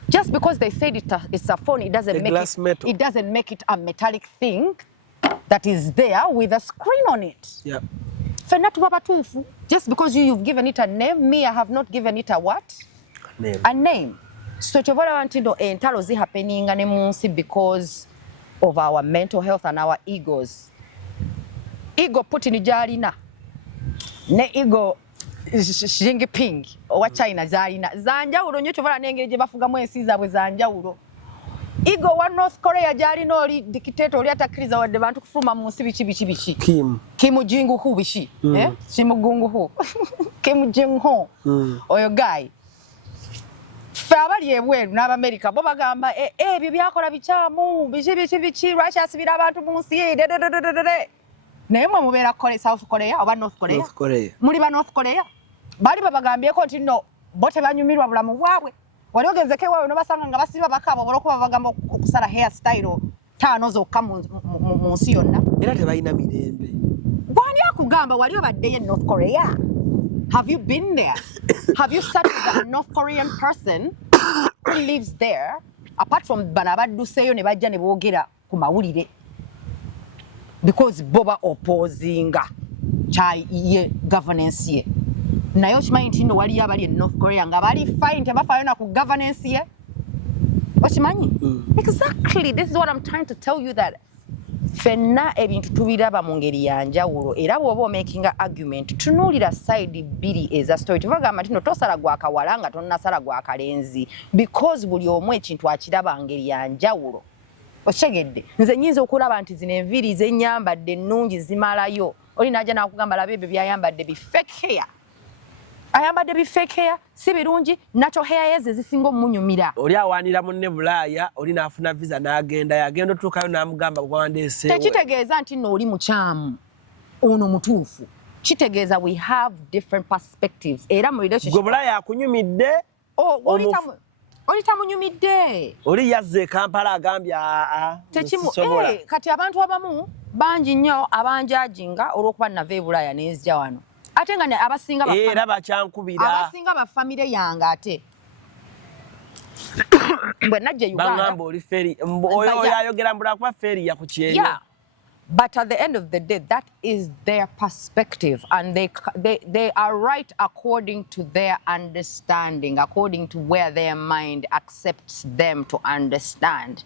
Just because they said it's a phone, it doesn't make it a metallic thing that is there with a screen on it. Yeah. Just because you've given it a name, me, I have not given it a what? Name. A name. So chovola wantindo entalo zi happening anemunsi because of our mental health and our egos. Ego Putin jalina. Ne ego Xi Jinping owa China jalina. Zanjawulo nnyo chovola n'engeri gye bafugamu ensi zaabwe zanjawulo. Ego wa North Korea jalina oli dictator oli atakkiriza wadde bantu kufuluma mu nsi biki. Kim Jong-un biki. Kim Jong-un. Kim Jong-un. Oyo guy. Abali ebweru n'Abamerika bo bagamba ebyo byakola bikyamu biki lwaki asibira abantu mu nsi naye mwe mubeera South Korea oba North Korea muli ba North Korea bali babagambyeko nti no bo tebanyumirwa bulamu bwabwe wali ogenzeko ewaabwe nobasanga nga basiba bakabo olwokuba bagamba okusala hair style taano zokka mu nsi yonna era tebalina mirembe gwani akugamba wali obaddeyo North Korea. Have you been there? Have you sat with a North Korean person who lives there? Apart from banabadduseyo ne bajja ne boogera ku mawulire. Because boba opposing ye governance ye. Naye okimanyi nti nno waliyo abali in North Korea nga bali fine tebafaayo na ku governance ye. Okimanyi? Exactly. This is what I'm trying to tell you that fenna ebintu tubiraba mu ngeri ya njawulo era bw'oba making an argument tunuulira side bbiri eza story tubagamba nti no tosala gwa kawala nga tonnasala gwa kalenzi because buli omu ekintu akiraba ngeri ya njawulo. Okyegedde nze nnyinza okulaba nti zino enviiri zennyambadde ennungi zimalayo oli najja nakugamba laba ebyo byayambadde bi fake hair ayambadde bi fake hair si birungi natural hair yeze zisinga omunyumira oli awanira munne Bulaaya oli naafuna visa n'agenda yagenda otuukayo n'amugamba bwandeeseewe tekitegeeza nti nno oli mukyamu ono mutuufu kitegeeza we have different perspectives era mu relationship gwe Bulaaya akunyumidde oli tamunyumidde oli yazze Kampala agambye kati abantu abamu bangi nnyo abanjajinga olw'okuba nava e Bulaaya n'enzija wano ate nga abasinga era bakyankubira abasinga ba famire yange ate bwe najja Uganda bangamba oli feri oyo ayogera mbula kuba feri ya kukyeri. Yeah, but at the end of the day that is their perspective and they are right according to their understanding, according to where their mind accepts them to understand,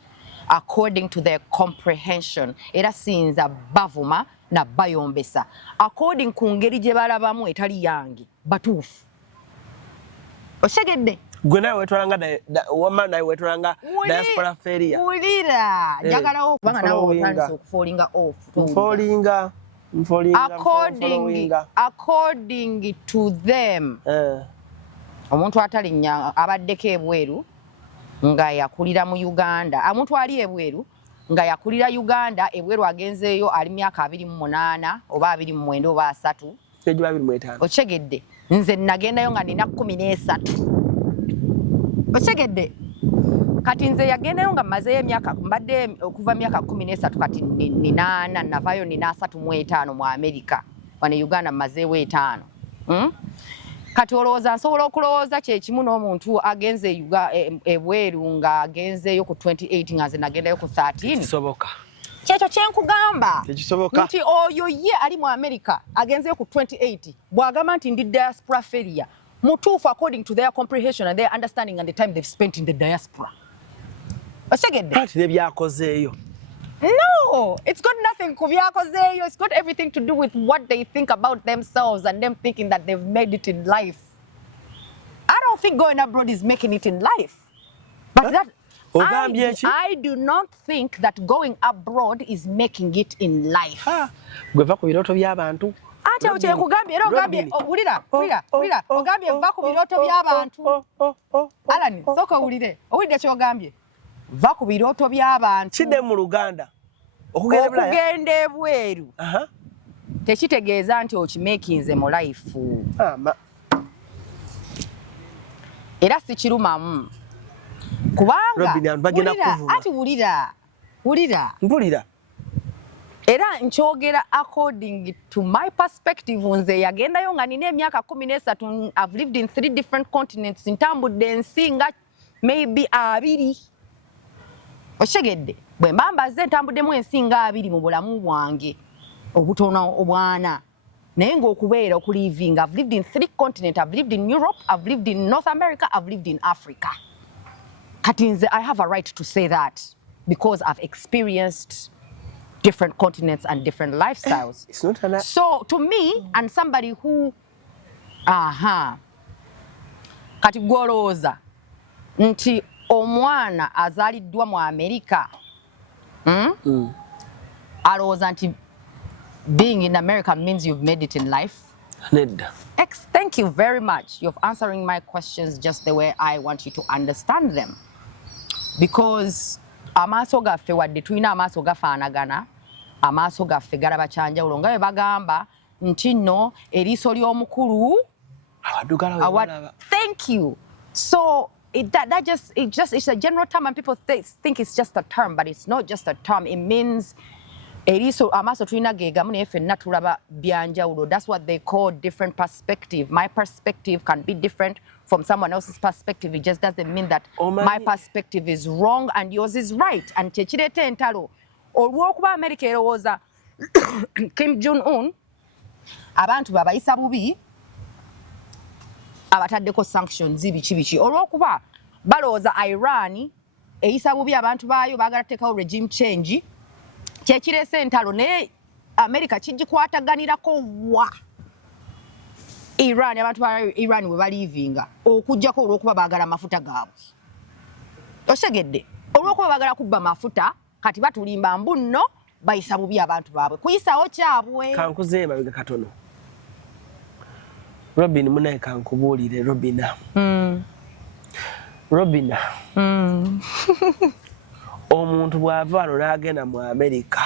according to their comprehension. Era sinza bavuma na bayombesa according ku ngeri gye balabamu etali yange batuufu. Okyegedde gwe nawe wetwalanga wama nawe wetwalanga diaspora feria ulira njagala okubanga nawe otandise okufoolinga off according to them omuntu atalinnya abaddeko ebweru nga yakulira mu Uganda omuntu ali ebweru nga yakulira Uganda ebweru agenzeeyo ali myaka 28 oba 29 oba 3 ejo 25 okyegedde nze nagendayo nga nina 13 okyegedde kati nze yagendayo nga mazeeyo emyaka mbadde okuva myaka 13 kati nina 8 navayo nina 35 mu America wano Uganda mazeeyo 5 kati olowooza nsobola okulowooza kyekimu n'omuntu agenze ebweru nga agenzeeyo ku 28 nga nze nagendayo ku 13 kisoboka kyekyo kyenkugamba nti oyo ye ali mu America agenzeyo ku 28 bw'agamba nti ndi diaspora feria mutuufu according to their comprehension and their understanding and the time they've spent in the diaspora. Oshegedde. Ati ne byakozeeyo. No, it's got nothing kubyakozeeyo. It's got everything to do with what they think about themselves and them thinking that they've made it in life. I don't think going abroad is making it in life. But that I do not think that going abroad is making it in life. Gweva ku biroto by'abantu. Ate oche kugambye era ogambye ulira ogambye va ku biroto by'abantu. Alani soko ulire. Owulidde kyogambye. Va ku biroto by'abantu. Kidde mu Luganda. Okugenda ebweru. Tekitegeeza nti okimakinze mu life. Era si kirumamu. Kubanga ati wulira. Mpulira. Era nkyogera according to my perspective nze yagendayo nga nina emyaka 13. I've lived in 3 different continents. Ntambudde ensi nga maybe 2. Oshegedde bwe mbambaze ntambuddemu ensi nga 2 mu bulamu bwange obutono obwana naye ng'okubeera okuliving. I've lived in 3 continents. I've lived in Europe, I've lived in North America, I've lived in Africa. Kati nze I have a right to say that because I've experienced different continents and different lifestyles. It's not so to me and somebody who kati gwolowooza nti omwana azaliddwa mu America alowooza nti being in America means you've made it in life. Nedda. Thank you very much. You're answering my questions just the way I want you to understand them. Because amaaso gaffe wadde tulina amaaso gafaanagana, amaaso gaffe galaba kyanjawulo nga bwe bagamba nti nno eriiso ly'omukulu awaddugala. Thank you. So it's a general term and people think it's just a term, but it's not just a term. It means eriiso amaaso tulina geegamu naye ffenna tulaba byanjawulo. That's what they call different perspective. My perspective can be different from someone else's perspective. It just doesn't mean that my perspective is wrong and yours is right. And kyekireeta entalo olw'okuba America erowooza Kim Jong-un abantu babayisa bubi abataddeko sanctions biki olw'okuba balowooza Iran eyisa bubi abantu baayo baagala teekawo regime change kyekireese entalo naye America kigikwataganirako wa Iran abantu ba Iran we balivinga okujjako olw'okuba baagala amafuta gaabwe. Oshegedde olw'okuba baagala kubba mafuta kati batulimba mbunno bayisa bubi abantu baabwe kuyisawo kyabwe. Kankuzeema biga katono. Robin munaye kankubuulire Robina. Robina. Omuntu bw'ava wano n'agenda mu America.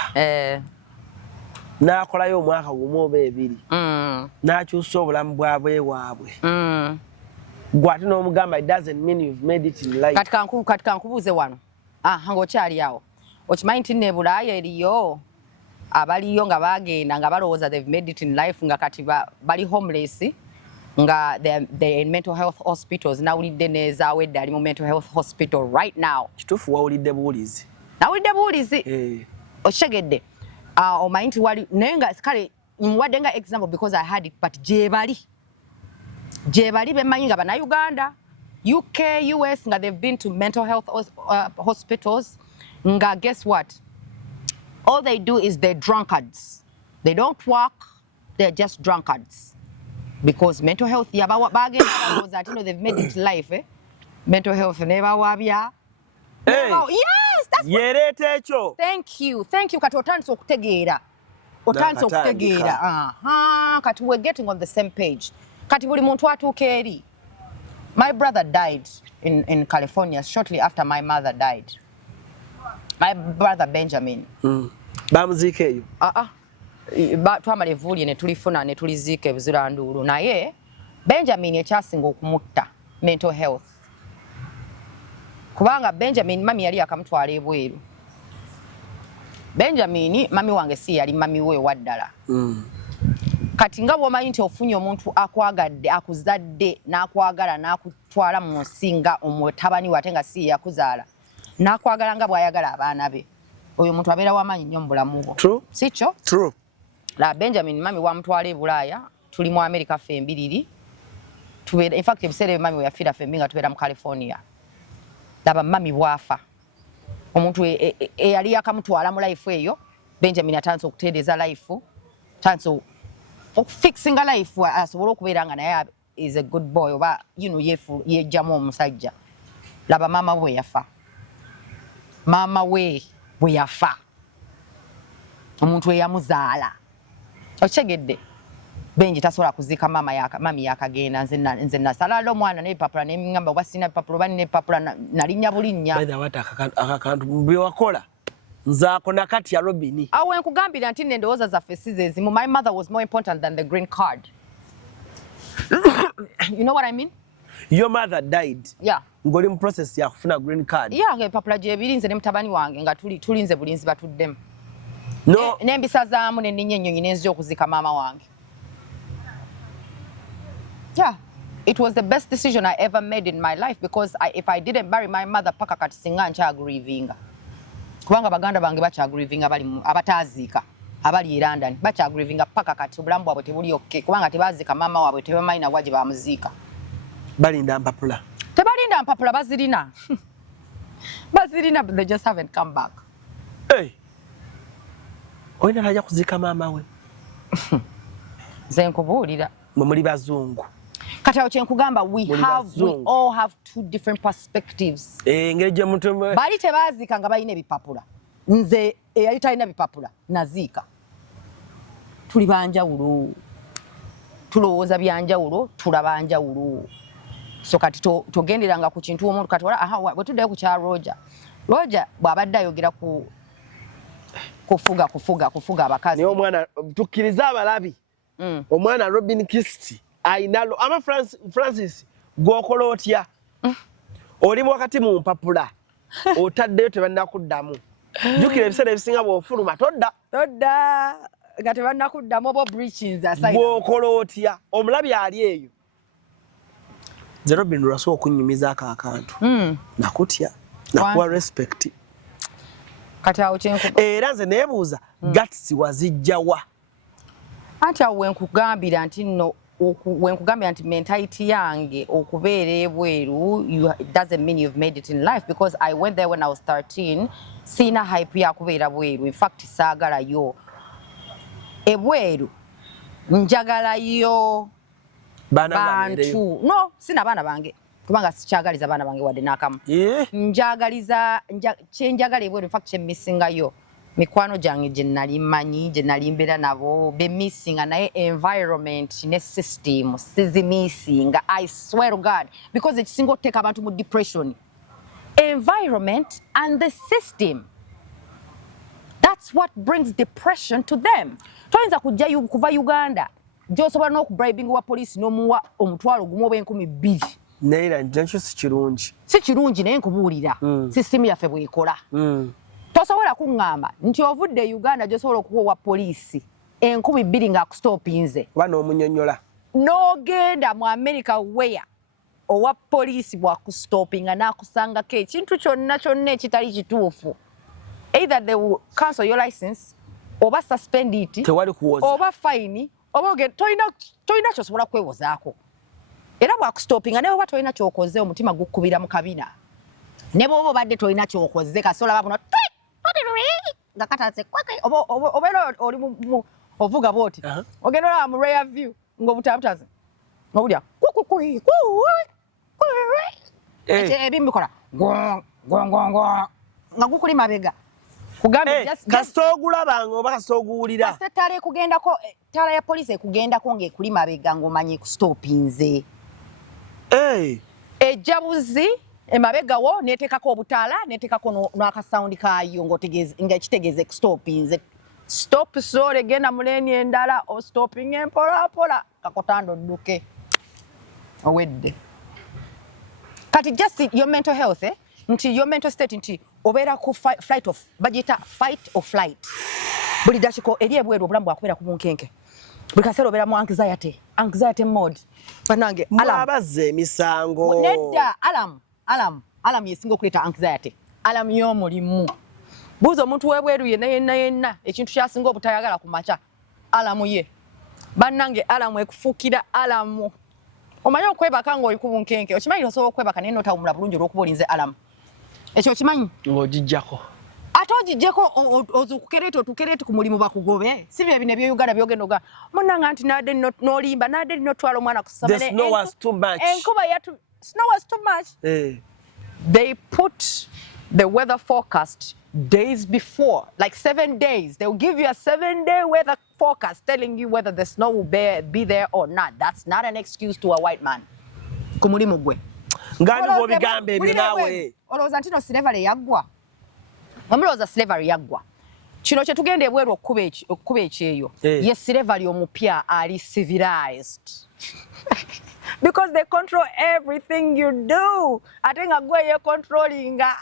N'akolayo omwaka gumu oba 2. N'akyusa obulamu bwabwe waabwe. Gw'ate n'omugamba it doesn't mean you've made it in life. Kati kankubuuze wano. Ng'okyali awo. Okimanyi nti ne Bulaaya eriyo abaliyo nga bagenda nga balowooza they've made it in life nga kati bali homeless nga they're in mental health hospitals. Nawulidde n'ezaawe ali mu mental health hospital right now. Kituufu wawulidde buwulizi? Nawulidde buwulizi. Oshegedde omanyi nti wali naye nga kale nwadde nga example because I had it, but gyebali bemanyi nga bannayuganda UK, US nga they've been to mental health hospitals nga guess what, all they do is they're drunkards. They don't work, they're just drunkards because mental health bagenda that they've made it life mental health nebawabya. Yes, that's yereeta ekyo. Thank you kati otandise okutegeera kati we're getting on the same page. Kati buli muntu atuuka eri. My brother died in California shortly after my mother died. My brother Benjamin. Bamuziika eyo? Twamala evvuulye ne tulifuna ne tuliziika ebuziranduulu naye Benjamin ekyasinga okumutta mental health. Kubanga Benjamin mami yali akamutwala ebweru. Benjamin mami wange si yali mami we waddala. Kati nga bw'omanyi nti ofunye omuntu akwagadde akuzadde n'akwagala n'akutwala mu nsi nga omutabani we ate nga si yakuzaala n'akwagala nga bw'ayagala abaana be, oyo omuntu abeera w'amaanyi nnyo mu bulamu bwo. True. Si kyo? True. La Benjamin mami wamutwala e Bulaaya, tuli mu America ffe mbiriri. Tubeera in fact ebiseera mami we yafiira ffe nga tubeera mu California. Laba mami bwafa. omuntu eyali yakamutwala mu life eyo Benjamin atanze okutereeza life tanze okufixinga life asobola okubeera nga naye is a good boy oba yejjamu omusajja laba maama we yafa maama we bwe yafa omuntu eyamuzaala okitegedde Benji tasobola kuziika mami yakagenda nze nasala omwana n'ebipapula n'emingamba oba sina bipapula oba n'ebipapula nalinnya bulinnya akakantu bye wakola nzaako nakati ya Robin awo nkugambira nti ndowooza zaffe si ze zimu. My mother was more important than the green card. You know what I mean? Your mother died. Yeah. Ngoli mu process ya kufuna green card. Yeah, ng'ebipapula gye birinze ne mutabani wange nga tulinze bulinzi batuddemu. No. N'embisa zaamu ne nninnya ennyonyi n'enzija okuzika maama wange. Yeah. It was the best decision I ever made in my life because if I didn't marry my mother paka kati singa nkyagrivinga. Kubanga baganda bange bakyagrivinga bali abataaziika abali e London bakyagrivinga paka kati obulamu bwabwe tebuli okay kubanga tebaziika maama waabwe tebamanyi na waje bamuziika. Balinda mpapula. Tebalinda mpapula bazirina. Bazirina but they just haven't come back. Hey. Oyina haja kuzika maama we. Nze nkubuulira. Mwe muli bazungu. Kati awo kyenkugamba we all have two different perspectives. Engeri gye muntu bali tebaziika nga balina ebipapula. Nze eyali talina bipapula naziika. Tuli banjawulo. Tulowooza byanjawulo, tulaba njawulo. So kati togenderanga ku kintu omuntu kati wala bwe tuddayo ku kya Roger bw'abadde ayogera kufuga abakazi. Naye omwana tukkiriza abalabi. Omwana Robin Kisti ainalo ama Francis gwokola otya. Oli wakati mu mpapula otaddeyo tebannakuddamu. Jukira ebiseera ebisinga bw'ofuluma todda nga tebannakuddamu oba breachings asayina gwokola otya omulabi ali eyo. Nze Robin lwasooka okunnyumizaako akantu nakutya nakuwa respect. Kati awo kyenkuba era nze neebuuza gatsi wazijjawa. Anti awo wenkugambira nti nno wenkugambira nti mentality yange okubeera ebweru it doesn't mean you've made it in life because I went there when I was 13 siina hype ya kubeera bweru in fact saagalayo ebweru njagalayo bantu no sina baana bange kubanga sikyagaliza baana bange wadde n'akamu njagaliza kyenjagala ebweru in fact kyemisingayo mikwano gyange gye nali mmanyi gye nali mbeera nabo bemisinga naye environment ne system sizimisinga I swear to God because ekisinga okuteeka abantu mu depression environment and the system that's what brings depression to them. Toyinza kujja kuva Uganda gy'osobola n'okubribing wa poliisi n'omuwa omutwalo gumu oba 2,000 naye nakyo si kirungi. Si kirungi naye nkubuulira system yaffe bw'ekola. Tosobola kuŋŋamba nti ovudde Uganda gy'osobola okuwa poliisi 2,000 ng'akustopinze oba n'omunyonnyola n'ogenda mu America where owa poliisi bw'akustopinga n'akusangako ekintu kyonna ekitali kituufu either they will cancel your license oba suspend it tewali kuwoza oba fine oba toyina kyosobola kwewozaako era bw'akustopinga ne bw'oba toyina kyokoze omutima gukkubira mu kabina ne bw'oba obadde toyina kyokoze kasola babuno nga katase obeera oli ovuga bwoti ogenda olaba mu rear view ng'obutabutaze ng'obulya ebimu bikola nga gukuli mabega kasita ogulabanga oba kasita oguwulira ttala ekugendako ttala ya poliisi ekugendako ng'ekuli mabega ng'omanyi ekustopinze ejja buzi emabegawo neteekako obutaala neteekako n'akasawundi kaayo ng'ekitegeeza ekustopinze stop sole genda muleeni endala ostoping empolapola kakotanda odduke owedde kati just your mental health nti your mental state nti obeera ku flight of bagita fight or flight buli dakiko eri ebweru obulamu bwakubeera ku bunkenke buli kaseera obeera mu anxiety mode banange abazza emisango nedda alam yesinga okuleeta anxiety alam y'omulimu buuza omuntu w'ebweru yenna ekintu kyasinga obutayagala ku makya alamu ye bannange alamu ekufuukira alamu omanyi okwebaka ng'oli ku bunkenke okimanyi osobola okwebaka naye n'otawumula bulungi olw'okuba olinze alamu Ekyo kimanyi? Ng'ogijjako. Ate ogijjeko otukerete ku mulimu bakugobe. Si bye bino by'Uganda byogenda oga. Munnanga anti nadde n'olimba nadde n'otwala omwana ku ssomero. The snow was too much. Enkuba snow was too much. They put the weather forecast days before, like 7 days. They'll give you a 7-day weather forecast telling you whether the snow will be there or not. That's not an excuse to a white man. Ku mulimu gwe. Ngani bw'obigamba ebyo naawe. Olowooza nti no slavery yaggwa. Omulowooza slavery yaggwa. Kino kye tugenda ebweru okukuba ekyeyo. Ye slavery omupya ali civilized. Because they control everything you do. Ate nga gwe ye controllinga.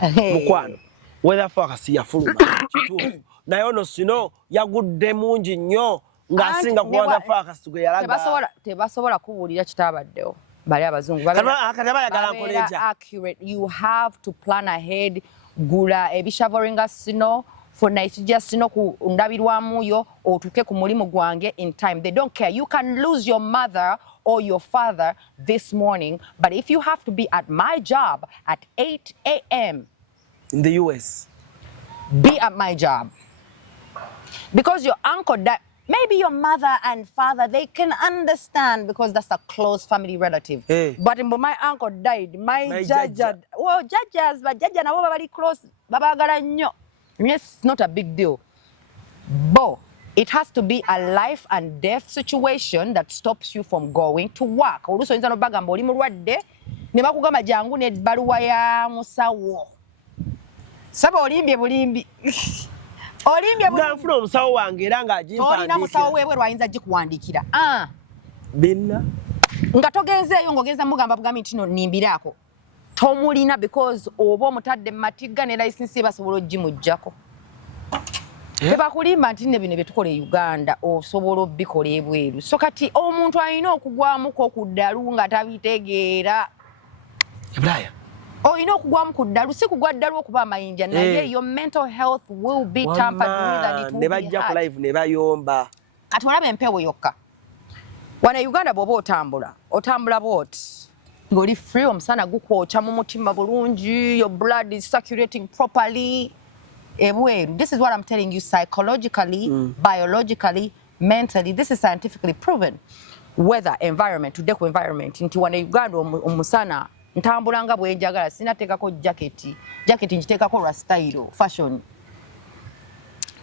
Mukwano. Weather forecast yafuluma. Kituufu. Naye ono sino yagudde mungi nnyo ng'asinga ku weather forecast gwe yalaga. Tebasobola kubuulira kitaabaddewo. Bali abazungu accurate. You have to plan ahead. Gula ebishavoringa sino funa ekijja sino ku ndabirwamu yo otuke ku mulimu gwange in time. They don't care. You can lose your mother or your father this morning, but if you have to be at my job at 8 a.m. in the US, be at my job. Because your uncle died. Maybe your mother and father, they can understand because that's a close family relative. But my uncle died. My jaja. Well, jajas, but jaja na waba very close. Babagala nyo. It's not a big deal. But it has to be a life and death situation that stops you from going to work. Oluso inza no bagamba oli mulwadde ne bakugamba jangu ne baluwa ya musawo. Saba olimbye bulimbi. Olimbye nganfuna omusawo wange era ng'agimpandiikira. Olina musawo wewe lwayinza gikuwandiikira. Binna. Nga togenzeeyo ng'ogenza mugamba bugambi nti no nimbiraako. Tomulina because oba omutadde matiga ne layisinsi basobola ogimuggyako. Tebakulimba nti ne bino bye tukola e Uganda osobola obbikola ebweru. So kati omuntu alina okugwamuko ku ddalu nga tabitegeera. Ibrahim. Olina okugwamu ku ddalu si kugwa ddalu okuba amayinja naye your mental health will be tampered with and it will be hard. Ne bajja ku live ne bayomba. Kati olaba empewo yokka. Wano e Uganda bw'oba otambula bw'oti. Ng'oli free omusana gukwokya mu mutima bulungi, your blood is circulating properly. Ebweru. This is what I'm telling you psychologically, biologically, mentally. This is scientifically proven. Weather, environment, today ku environment. Nti wano e Uganda omusana ntambulanga bwenjagala sinateekako jaketi njiteekako lwa style fashion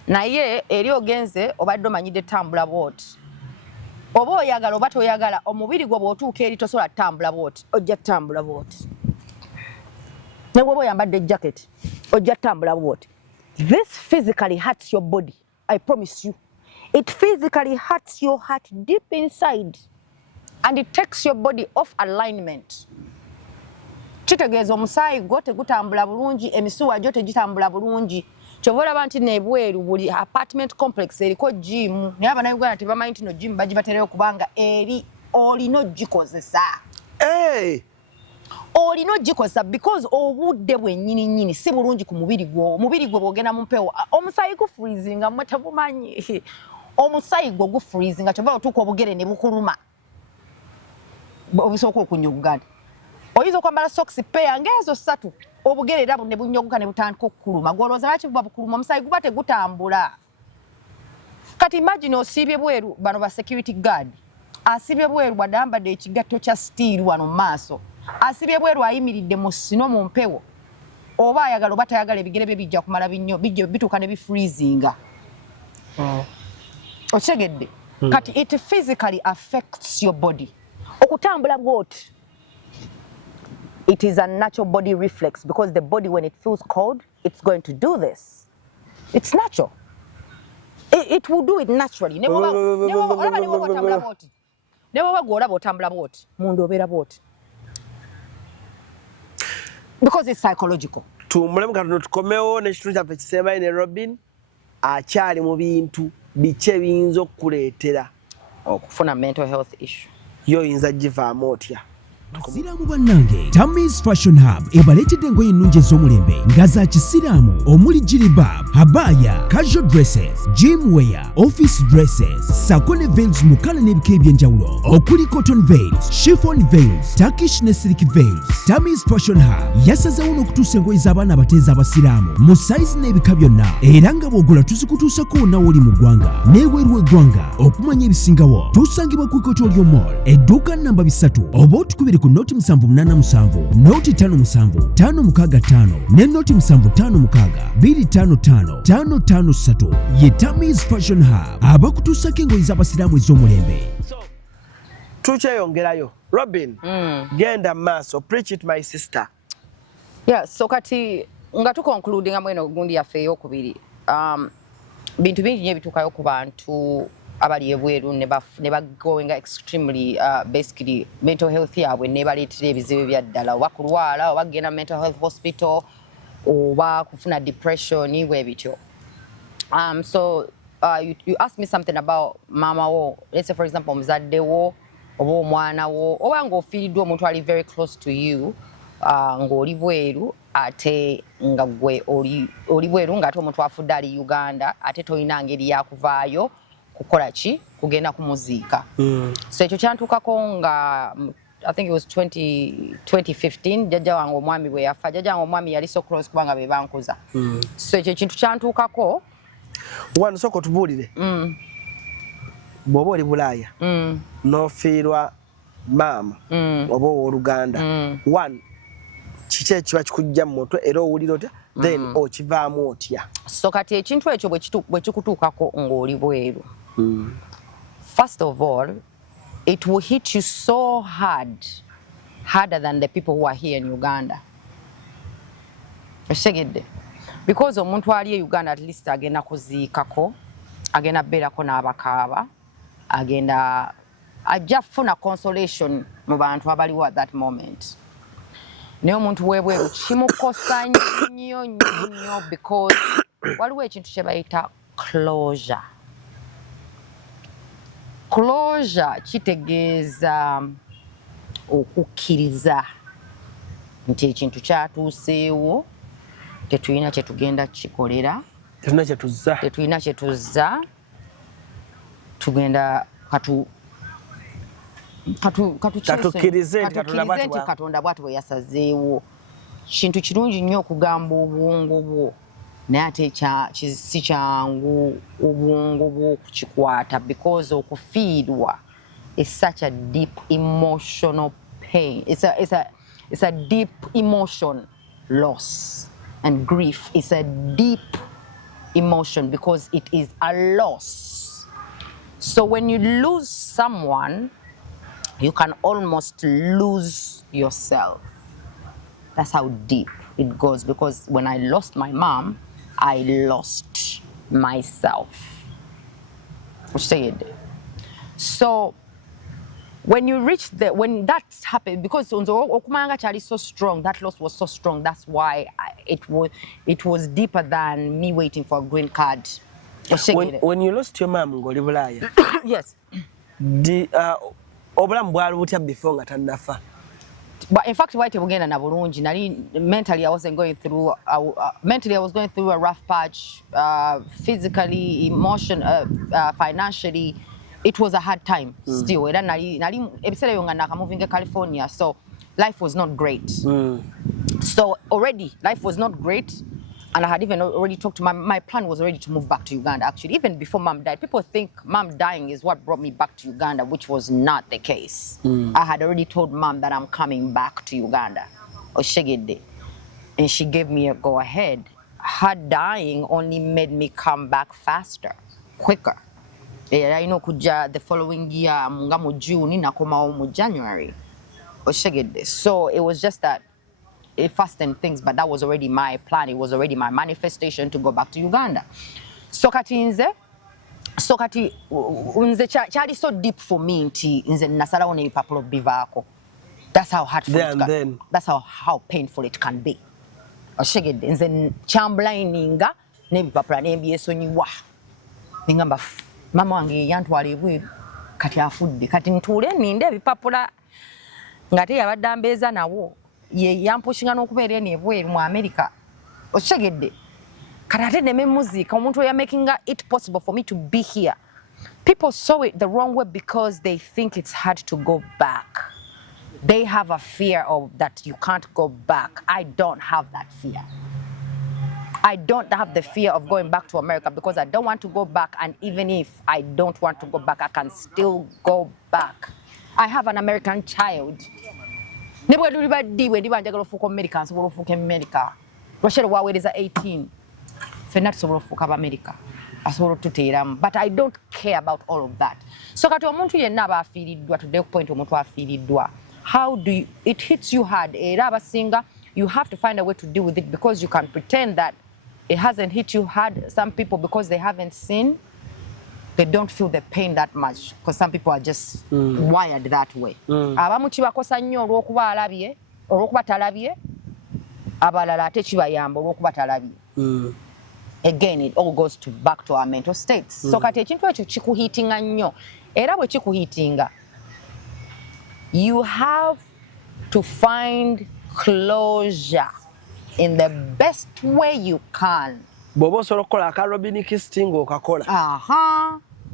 naye eri ogenze obadde omanyidde tambula bwoti oba oyagala oba toyagala omubiri gwo bw'otuuka eri tosobola tambula bwoti ojja tambula bwoti ne bw'oba oyambadde jaketi ojja tambula bwoti. This physically hurts your body. I promise you. It physically hurts your heart deep inside and it takes your body off alignment. Kitegeeza omusaayi gwo tegutambula bulungi, emisuwa gyo tegitambula bulungi. Kyova olaba nti n'ebweru buli apartment complex eriko gym. Naye Abannayuganda tebamanyi nti no gym bagibatereyo kubanga eri olina ogikozesa. Olina ogikozesa because obudde bwennyini si bulungi ku mubiri gwo. Omubiri gwo bw'ogenda mu mpewo omusaayi gufreezinga mmwe tebumanyi. Omusaayi gwo gufreezinga kyova otuuka obugere ne bukuluma. Obusooka okunyugana. Oyinza okwambala socks pair ng'ezo 3 obugere era ne bunyogoka ne butandika okukuluma. Gwolowooza lwaki buba bukuluma omusaayi guba tegutambula. Kati imagine osiibye bweru bano ba security guard. Asiibye bweru bw'adambadde ekigatto kya steel wano mu maaso. Asiibye bweru ayimiridde mu sino mu mpewo. Oba ayagala oba tayagala ebigere bye bijja kumala bituuka ne bifreezinga. Okitegedde? Kati it physically affects your body. Okutambula bw'oti. It is a natural body reflex because the body, when it feels cold, it's going to do this. It's natural. It will do it naturally. Because it's psychological. Tumulemu katono tukomewo n'ekitundu kyaffe kisembayo ne Robin akyali mu bintu biki ebiyinza okukuleetera okufuna mental health issue. Yo oyinza givaamu otya? Siramu bannange, Tammy's Fashion Hub ebaletedde engoye ennungi ez'omulembe nga za kisiraamu omuli jilibab, habaya, casual dresses, gym wear, office dresses, sako ne veils mu kala n'ebika eby'enjawulo okuli cotton veils, chiffon veils, Turkish ne silk veils. Tammy's Fashion Hub yasazeewo n'okutuusa engoye z'abaana abateezi abasiraamu mu size n'ebika byonna era nga bw'ogula tuzikutuusako wonna w'oli mu ggwanga n'ebweru w'eggwanga. Okumanya ebisingawo tusangibwa ku Ikotoolyo Mall edduuka namba 3 oba otukubire ku noti 787 noti 57 565 ne noti 756 255 553 ye Tammy's Fashion Hub abakutuusako engoye z'abasiraamu ez'omulembe. Tukyeyongerayo Robin, genda maaso, preach it my sister. Yeah, so kati nga tukoncludinga mweno gundi yaffe ey'okubiri, bintu bingi nnyo ebituukayo ku bantu abali ebweru ne bagoinga extremely basically mental health yaabwe ne baleetera ebizibu ebyaddala oba kulwala oba kugenda mental health hospital oba kufuna depression bwe bityo. So you asked me something about mama wo, let's say for example muzadde wo oba omwana wo oba ng'ofiiriddwa omuntu ali very close to you ng'oli bweru ate nga gwe oli bweru ng'ate omuntu afudde ali Uganda ate tolina ngeri yakuvaayo kukola ki kugenda kumuziika. So ekyo kyantuukako nga I think it was 2015 jjajja wange omwami bwe yafa. Jjajja wange omwami yali so close kubanga be bankuza. So ekyo kintu kyantuukako. Wano soko tubuulire. Bw'oba oli Bulaaya n'ofiirwa maama oba ow'Oluganda, one kiki ekiba kikujja mu mutwe era owulira otya then okivaamu otya? So kati ekintu ekyo bwe kikutuukako ng'oli bweru, first of all it will hit you so harder than the people who are here in Uganda. Okitegedde? Because omuntu ali e Uganda at least agenda kuziikako, agenda beerako n'abakaaba, agenda ajja funa consolation mu bantu abaliwo at that moment. Naye omuntu w'ebweru kimukosa nnyo because waliwo ekintu kye bayita closure. Closure kitegeeza okukkiriza nti ekintu kyatuuseewo, tetulina kye tugenda kikolera, tetulina kye tuzza, tugenda katukkirize nti Katonda bw'ati bwe yasazeewo. Kintu kirungi nnyo okugamba obwongo bwo naye ate si kyangu obwongo bwo okukikwata because okufiirwa is such a deep emotional pain. It's a deep emotion loss, and grief is a deep emotion because it is a loss. So when you lose someone, you can almost lose yourself. That's how deep it goes, because when I lost my mom, I lost myself. So when that happened, because Okumanga Chali is so strong, that loss was so strong, that's why it was deeper than me waiting for a green card. When you lost your mom, ng'oli Bulaaya, yes. Obulamu bwali butya before nga tannafa? But in fact, why tebugenda na bulungi, mentally I wasn't going through mentally I was going through a rough patch, physically, financially. It was a hard time still. Era nali ebiseera byo nga nakamuvinga California, so life was not great. So already life was not great, and I had even already talked to my plan was already to move back to Uganda, actually, even before mom died. People think mom dying is what brought me back to Uganda, which was not the case. I had already told mom that I'm coming back to Uganda, and she gave me a go ahead. Her dying only made me come back faster, quicker. I know kuja the following year, nga mu June, Nkomawo mu January. So it was just that it fastened things, but that was already my plan. It was already my manifestation to go back to Uganda. So kati nze kyali so deep for me nti nze Nasulawo n'ebipapula bivaako. That's how hurtful it can. That's how painful it can be. Oshegedde nze kyambulaininga n'ebipapula n'ebyesonyiwa. Ningamba mama wange yantwala ebweru kati afudde. Kati ntuule ninde ebipapula ngate yabadde ambeeza nawo ye yampushinga n'okubeera n'ebweru mu America okitegedde kati ate ne memuziika omuntu oya making it possible for me to be here. People saw it the wrong way because they think it's hard to go back. They have a fear of that you can't go back. I don't have that fear. I don't have the fear of going back to America because I don't want to go back, and even if I don't want to go back, I can still go back. I have an American child. Never do America, America. Russia is 18. America. But I don't care about all of that. So kati omuntu yenna abafiiriddwa to the point omuntu afiiriddwa. How do you, it hits you hard. Era abasinga, you have to find a way to deal with it because you can pretend that it hasn't hit you hard. Some people, because they haven't seen, they don't feel the pain that much because some people are just wired that way. Abamu kibakosa nnyo olw'okuba alabye, olw'okuba talabye, abalala ate kibayamba olw'okuba talabye. Again, it all goes back to our mental states. So kati ekintu ekyo kikuhiitinga nnyo. Era bwe kikuhiitinga, you have to find closure in the best way you can. Bobo osobola okukola aka Robin Kisting okakola.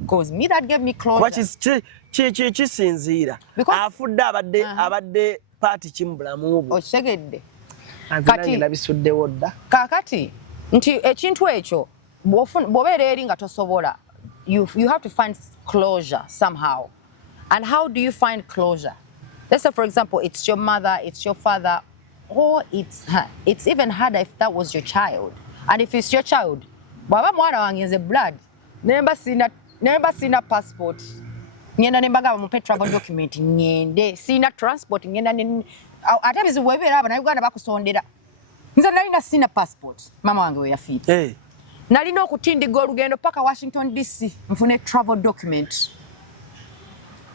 Because me that gave me closure. What is kisinziira? Afudde abadde party kimbulamu obwo. Okitegedde. Kati nabisuddewo dda. Kakati nti ekintu ekyo bw'obeera eri nga tosobola, you have to find closure somehow. And how do you find closure? Let's say, for example, it's your mother, it's your father, or it's even harder if that was your child. And if it's your child, bw'aba mwana wange nze blood, nemba sina passport, ngenda nembaga bamupe travel document, ngende sina transport, ngenda ate bizibu webeera Abannayuganda bakusondera. Nze nalina sina passport, mama wange we yafiira. Nalina okutindiga olugendo paka Washington DC nfune travel document.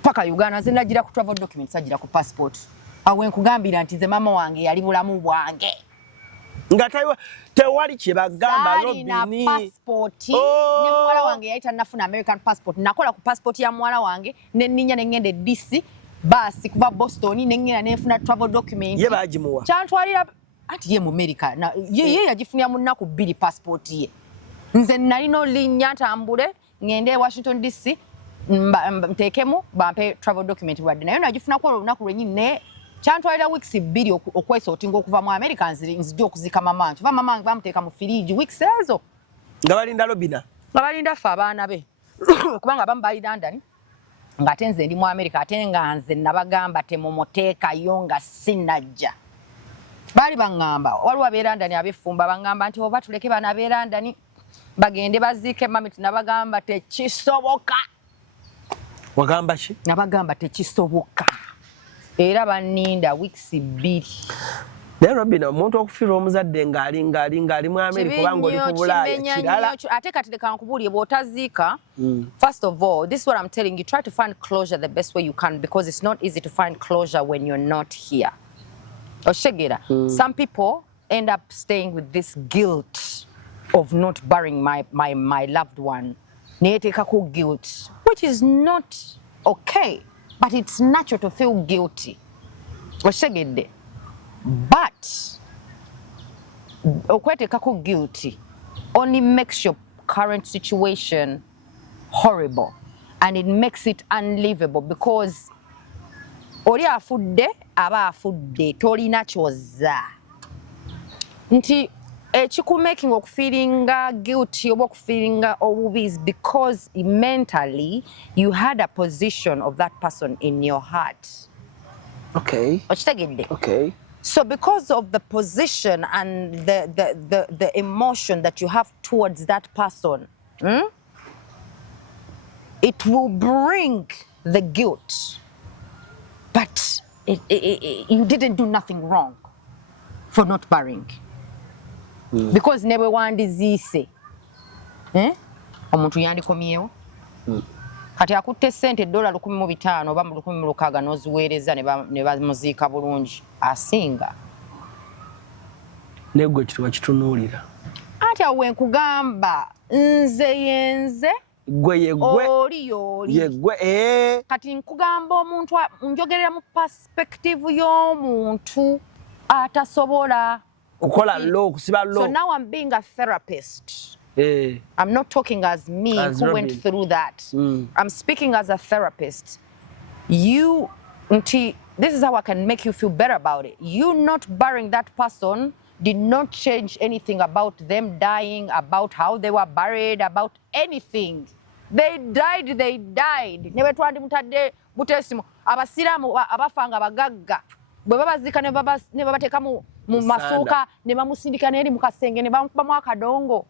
Paka Uganda nze nagira ku travel document sagira ku passport. Awe nkugambira nti nze mama wange yali bulamu bwange. Nga tewali kye bagamba Robin na passport. Ne mwala wange yayita nafuna American passport. Nakola ku passport ya mwala wange ne nninya ne ngende DC basi kuva Boston ne ngenda ne nfuna travel document. Ye bagimuwa. Kyantwalira ati ye mu America na ye yagifunira mu nnaku 2 passport ye. Nze nalina olinnya ntambule ngende Washington DC mtekemu bampe travel document wadde nayo nagifuna kwa olunaku lwennyini ne kyantwalira weeks 2 okwesotinga okuva mu America nzija okuzika mama wange. Mama wange bamuteeka mu firiji weeks ezo. Nga balinda Robina. Nga balinda ffe abaana be. Kubanga bamu bali London. Ng'ate nze ndi mu America ate nga nze nabagamba temumuteekayo nga sinajja. Bali bangamba waliwo abeera London abefumba bangamba nti oba tuleke bana abeera London bagende baziike mami tunabagamba tekisoboka. Wagamba ki? Nabagamba tekisoboka. Era baninda weeks 2. Naye Robina omuntu okufiirwa omuzadde ng'ali mu America kubanga oli ku Bulaaya kirala. Ate kati leka nkubuulire bw'otaziika. First of all, this is what I'm telling you, try to find closure the best way you can because it's not easy to find closure when you're not here. Oshegera. Some people end up staying with this guilt of not burying my loved one. Neetekako guilt, which is not okay, but it's natural to feel guilty. Oshegedde. But okwetekako guilty only makes your current situation horrible and it makes it unlivable because oli afudde aba afudde tolina kyoza nti ekikumaking okufeelinga guilty oba okufeelinga obubi is because mentally you had a position of that person in your heart. Okay. Okitegedde. Okay. So because of the position and the emotion that you have towards that person, it will bring the guilt. But you didn't do nothing wrong for not burying. Because never wandiziise. Omuntu yandikomyewo. Kati akutte ssente $1,500 oba $1,600 n'oziweereza ne bamuziika bulungi asinga. Negwe kituwa kitunuulira. Ati awe nkugamba nze yenze Gwe oli kati nkugamba omuntu njogerera mu perspective y'omuntu atasobola kukola law kusiba law. So now I'm being a therapist. I'm not talking as me who went through that. I'm speaking as a therapist. This is how I can make you feel better about it. You not burying that person did not change anything about them dying, about how they were buried, about anything. They died. Never twandi mutadde butesimu. Abasiramu abafanga bagagga. Bwe babazika ne babateka mu masuka ne bamusindika neri mu kasenge ne bamukuba mu akadongo.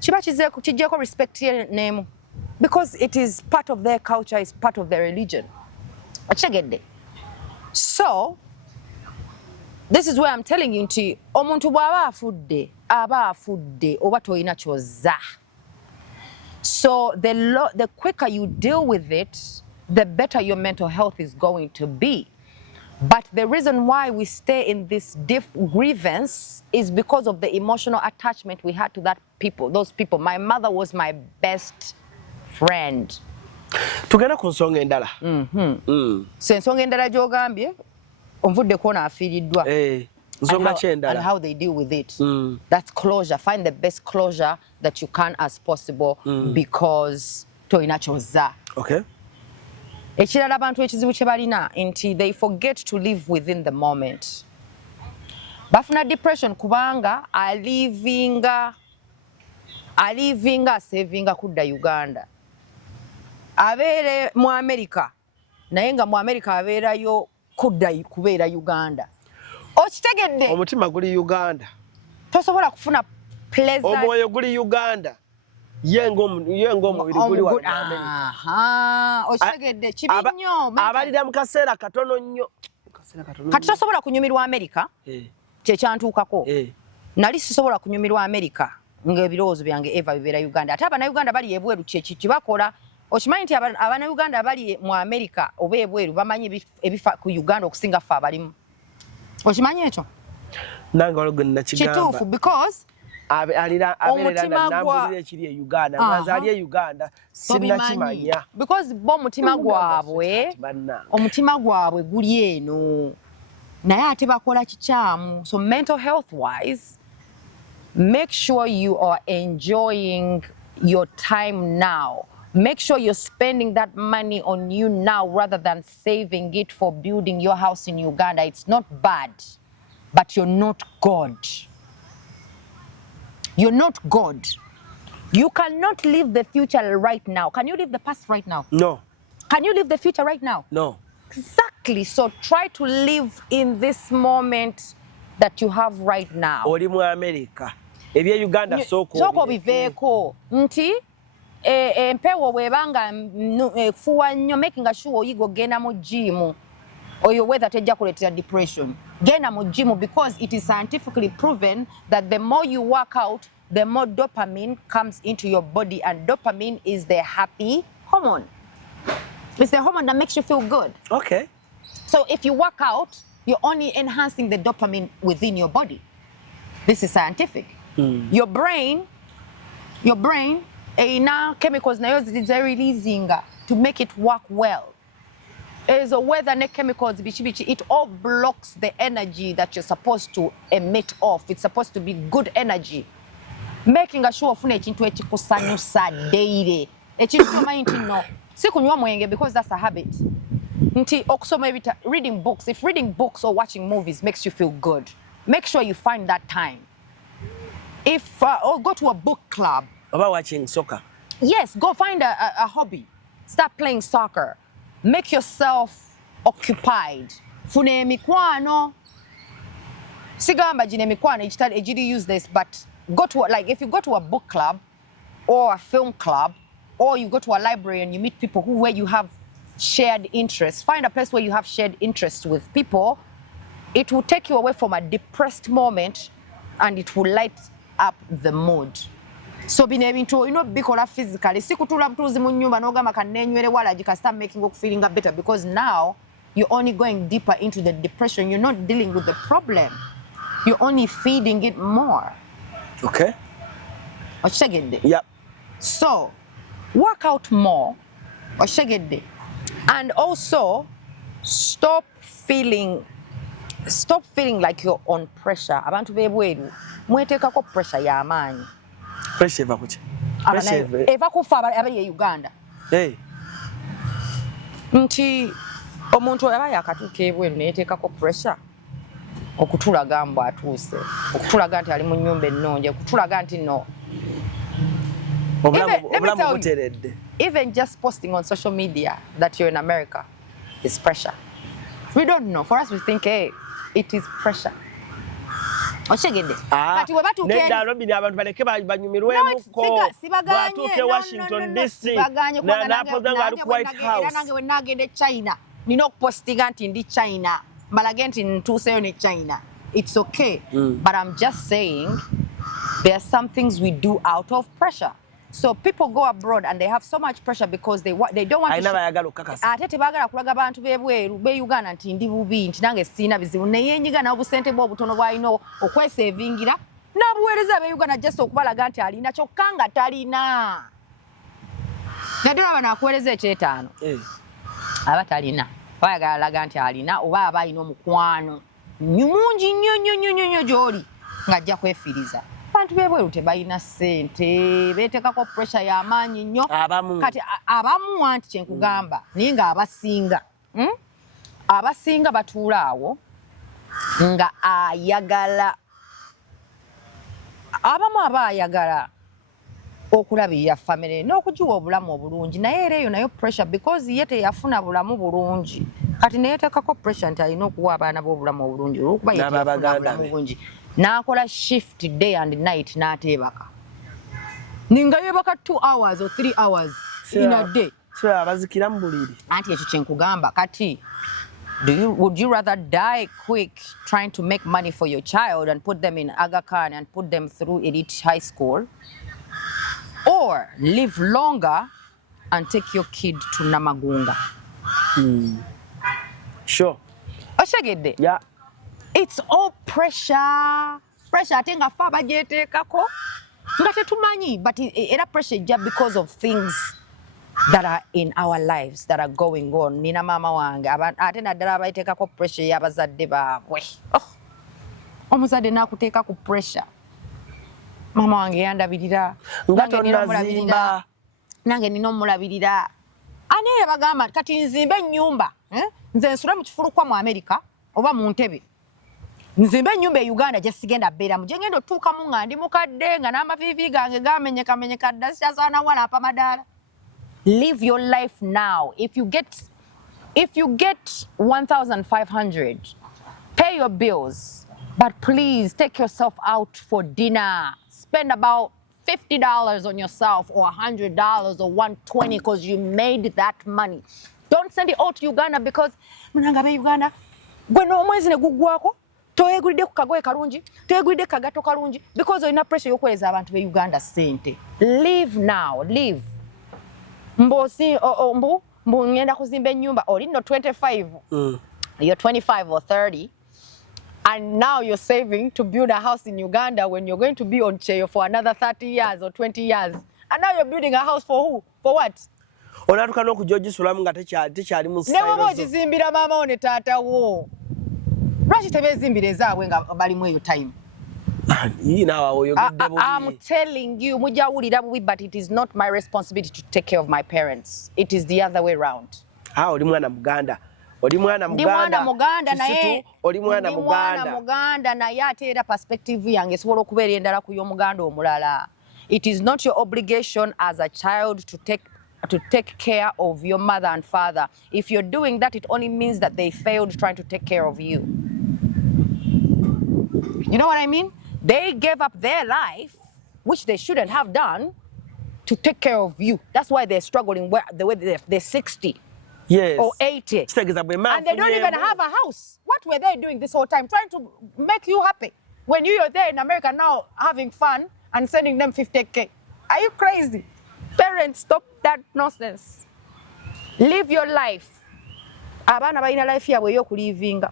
Kiba kijeko respect ye name. Because it is part of their culture, it's part of their religion. Achegedde. So, this is where I'm telling you nti omuntu bw'aba afudde oba toyina ky'ozza. So the quicker you deal with it, the better your mental health is going to be. But the reason why we stay in this deep grievance is because of the emotional attachment we had to those people. My mother was my best friend. Tugenda ku nsonga endala. So ensonga endala gy'ogambye onvudde kwona afiiriddwa. Nsonga ki endala? And how they deal with it. That's closure. Find the best closure that you can as possible because toyina ky'ozza. Okay. Ekirala abantu ekizibu kye balina nti they forget to live within the moment. Bafuna depression kubanga alivinga savinga kudda Uganda. Abeere mu America naye nga mu America abeerayo kudda kubeera Uganda. Okitegedde? Omutima guli Uganda. Tosobola kufuna pleasure. Omwoyo guli Uganda. Yengo omubiri guli wa America. Okitegedde kibi nnyo. Abalira mu kaseera katono nnyo. Kati tosobola kunyumirwa America. Kye kyantuukako. Nali sisobola kunyumirwa America ng'ebirowoozo byange eva bibeera Uganda. Ate Abannayuganda bali ebweru kibakola. Okimanyi nti Abannayuganda bali mu America oba ebweru bamanyi ebifa ku Uganda okusinga ffe abalimu. Okimanyi ekyo? Nange olwo nakigamba. Kituufu because abeerera nambulira ekiri e Uganda. Ngaza ali e Uganda sinnakimanya. Because bo omutima gwabwe guli eno. Naye ate bakola kikyamu. So mental health wise, make sure you are enjoying your time now. Make sure you're spending that money on you now rather than saving it for building your house in Uganda. It's not bad, but you're not God. You're not God. You cannot live the future right now. Can you live the past right now? No. Can you live the future right now? No. Exactly. So try to live in this moment that you have right now. Oli mu America. Ebye Uganda soko biveeko. Nti empewo bwebanga kufuwa nnyo, making sure oyiga ogenda mu gym oyo weather tejja kuleetera depression. Genda mu gym because it is scientifically proven that the more you work out, the more dopamine comes into your body, and dopamine is the happy hormone. It's the hormone that makes you feel good. Okay. So if you work out, you're only enhancing the dopamine within your body. This is scientific. Your brain ina chemicals nayo ziri releasing to make it work well. As a weather ne chemicals bichi it all blocks the energy that you're supposed to emit off. It's supposed to be good energy. Making sure ofuna ekintu ekikusanyusa daily. Ekintu omanyi nti no si kunywa mwenge because that's a habit. Nti okusoma ebita, reading books. If reading books or watching movies makes you feel good, make sure you find that time. If or go to a book club. About watching soccer. Yes, go find a hobby. Start playing soccer. Make yourself occupied. Fune mikwano. Sigamba jine mikwano, ejidi use this, but go to, like, if you go to a book club or a film club, or you go to a library and you meet people where you have shared interests, find a place where you have shared interests with people. It will take you away from a depressed moment and it will light up the mood. So bino ebintu olina bikola physically. Si kutula butuzi mu nnyumba n'ogamba kanenywere wala jika start making you feeling better, because now you're only going deeper into the depression. You're not dealing with the problem. You're only feeding it more. Okay. Okitegedde? Yep. So work out more, oshegedde, and also stop feeling like you're on pressure. Abantu bebweru mwetekako pressure y'amaanyi. Pressure eva kuki? Pressure eva kufa abali e Uganda. Hey. Nti omuntu aba yakatuuka ebweru neyeteekako pressure okutulaga mbu atuuse, okutulaga nti ali mu nnyumba ennungi, okutulaga nti no. Even just posting on social media that you're in America is pressure. We don't know. For us, we think, hey, it is pressure. Oshegedde. Kati we batuuke Nairobi abantu baleke banyumirwemuko. Batuuke Washington DC. N'apozanga ali White House. Era nange we nagende China. Nina okupostinga nti ndi China. Malage nti ntuuseyo ne China. It's okay. But I'm just saying there are some things we do out of pressure. So people go abroad and they have so much pressure because they don't want to. Ate tebagala kulaga bantu bebweru be Uganda nti ndi bubi nti nange sina bizibu naye nyiga na obusente bwo butono bwayino okwesevingira n'abuweereza be Uganda just okubalaga nti alina kyokka talina. Naddala bano akuweereza ekyetaano. Aba talina. Bayagala laga nti alina oba aba alina omukwano mungi nnyo gy'oli ng'ajja kwefiriza. Abantu bebweru tebalina ssente, beetekako pressure y'amaanyi nnyo. Kati abamu anti kyenkugamba naye nga abasinga batuula awo nga ayagala, abamu aba ayagala okulabirira family n'okugiwa obulamu obulungi naye era eyo nayo pressure because ye teyafuna bulamu bulungi. Kati neyetekako pressure nti alina okuwa abaana b'obulamu obulungi olw'okuba ye teyafuna bulamu bulungi. N'akola shift day and night n'ateebaka. Ninga yeebaka 2 hours or 3 hours in a day. Abazikira mu buliri. Anti ekyo kyenkugamba kati would you rather die quick trying to make money for your child and put them in Aga Khan and put them through elite high school, or live longer and take your kid to Namagunga? Sure. Oshegedde? Yeah. It's all pressure. Pressure ate nga ffe abagyeteekako nga tetumanyi, but era pressure just because of things that are in our lives that are going on. Nina mama wange ate naddala abayiteekako pressure y'abazadde baabwe. Omuzadde n'akuteekako pressure. Mama wange yandabirira, nange nina omulabirira. Ani yabagamba kati nzimbe ennyumba, nze nsula mu kifulukwa mu America oba mu Ntebe. Nzimbe ennyumba e Uganda gye sigenda beeramu, gye ngenda otuukamu nga ndi mukadde nga n'amaviivi gange gamenyekamenyeka dda sikyasaana walapa madaala. Live your life now. If you get 1,500, pay your bills, but please take yourself out for dinner. Spend about $50 on yourself or $100 or $120 because you made that money. Don't send it all to Uganda because munanga be Uganda gwe n'omwezi ne guggwako toyegulidde ku kagoye kalungi, toyegulidde kagato kalungi because olina pressure y'okuweereza abantu be Uganda ssente. Live now, live. Mbu ngenda kuzimba ennyumba oli no 25, you're 25 or 30, and now you're saving to build a house in Uganda when you're going to be on chair for another 30 years or 20 years, and now you're building a house for who? For what? Onatuka n'okujogisulamu nga tekyali mu style. Ne bw'oba okizimbira maama wo ne taata wo, lwaki tebeezimbira ezaabwe nga balimu eyo time? I'm telling you, but it is not my responsibility to take care of my parents. It is the other way around. Oli mwana Muganda. Oli mwana Muganda naye ate era perspective yange esobola okubeera endala ku y'Omuganda omulala. It is not your obligation as a child to take care of your mother and father. If you're doing that, it only means that they failed trying to take care of you. You know what I mean? They gave up their life, which they shouldn't have done, to take care of you. That's why they're struggling the way they're 60. Yes. Or 80. And they don't even have a house. What were they doing this whole time? Trying to make you happy. When you're there in America now having fun and sending them 50K. Are you crazy? Parents, stop that nonsense. Live your life. Abaana balina life yabwe ey'okulivinga.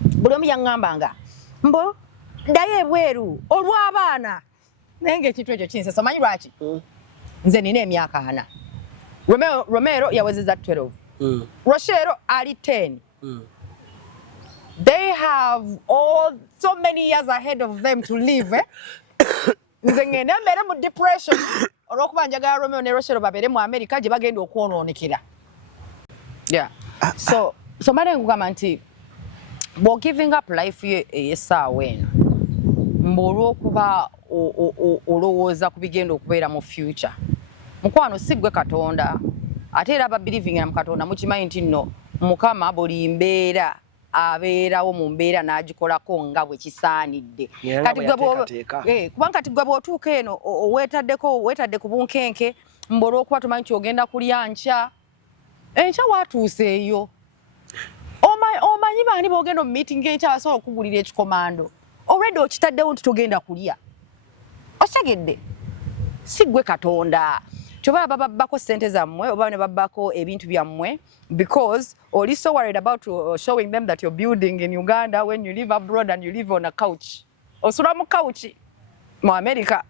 Buli omu yaŋŋambanga mbo ddayo ebweru olw'abaana naye ng'ekintu ekyo kinsesa manyi lwaki? nze nina emyaka 4 Romero yawezeza 12 Rochero ali 10 they have so many years ahead of them to live nze ngenda mbere mu depression olwokuba njagala Romeo ne Rochero babere mu America gye bagenda okwonoonekera so mare ngugamba nti bo giving up life yesaawa eno olw'okuba olowooza ku bigenda okubeera mu future mukwano siggwe Katonda ate era aba believing na Katonda mukimanyi nti nno Mukama buli mbeera abeerawo mu mbeera n'agikolako nga bwe kisaanidde kubanga kati gwe bw'otuuka eno weetadde ku bunkenke olw'okuba tumanyi nti ogenda kulya nkya waatuuseeyo omanyi baani b'ogenda mu meeting enkya basobola okugulira ekikomando already okitaddewo nti togenda kulya otegedde si ggwe Katonda kyova babbako ssente zammwe oba ne babbako ebintu byammwe because oli so worried about showing them that you're building in Uganda when you live abroad and you live on a couch osula mu couch mu America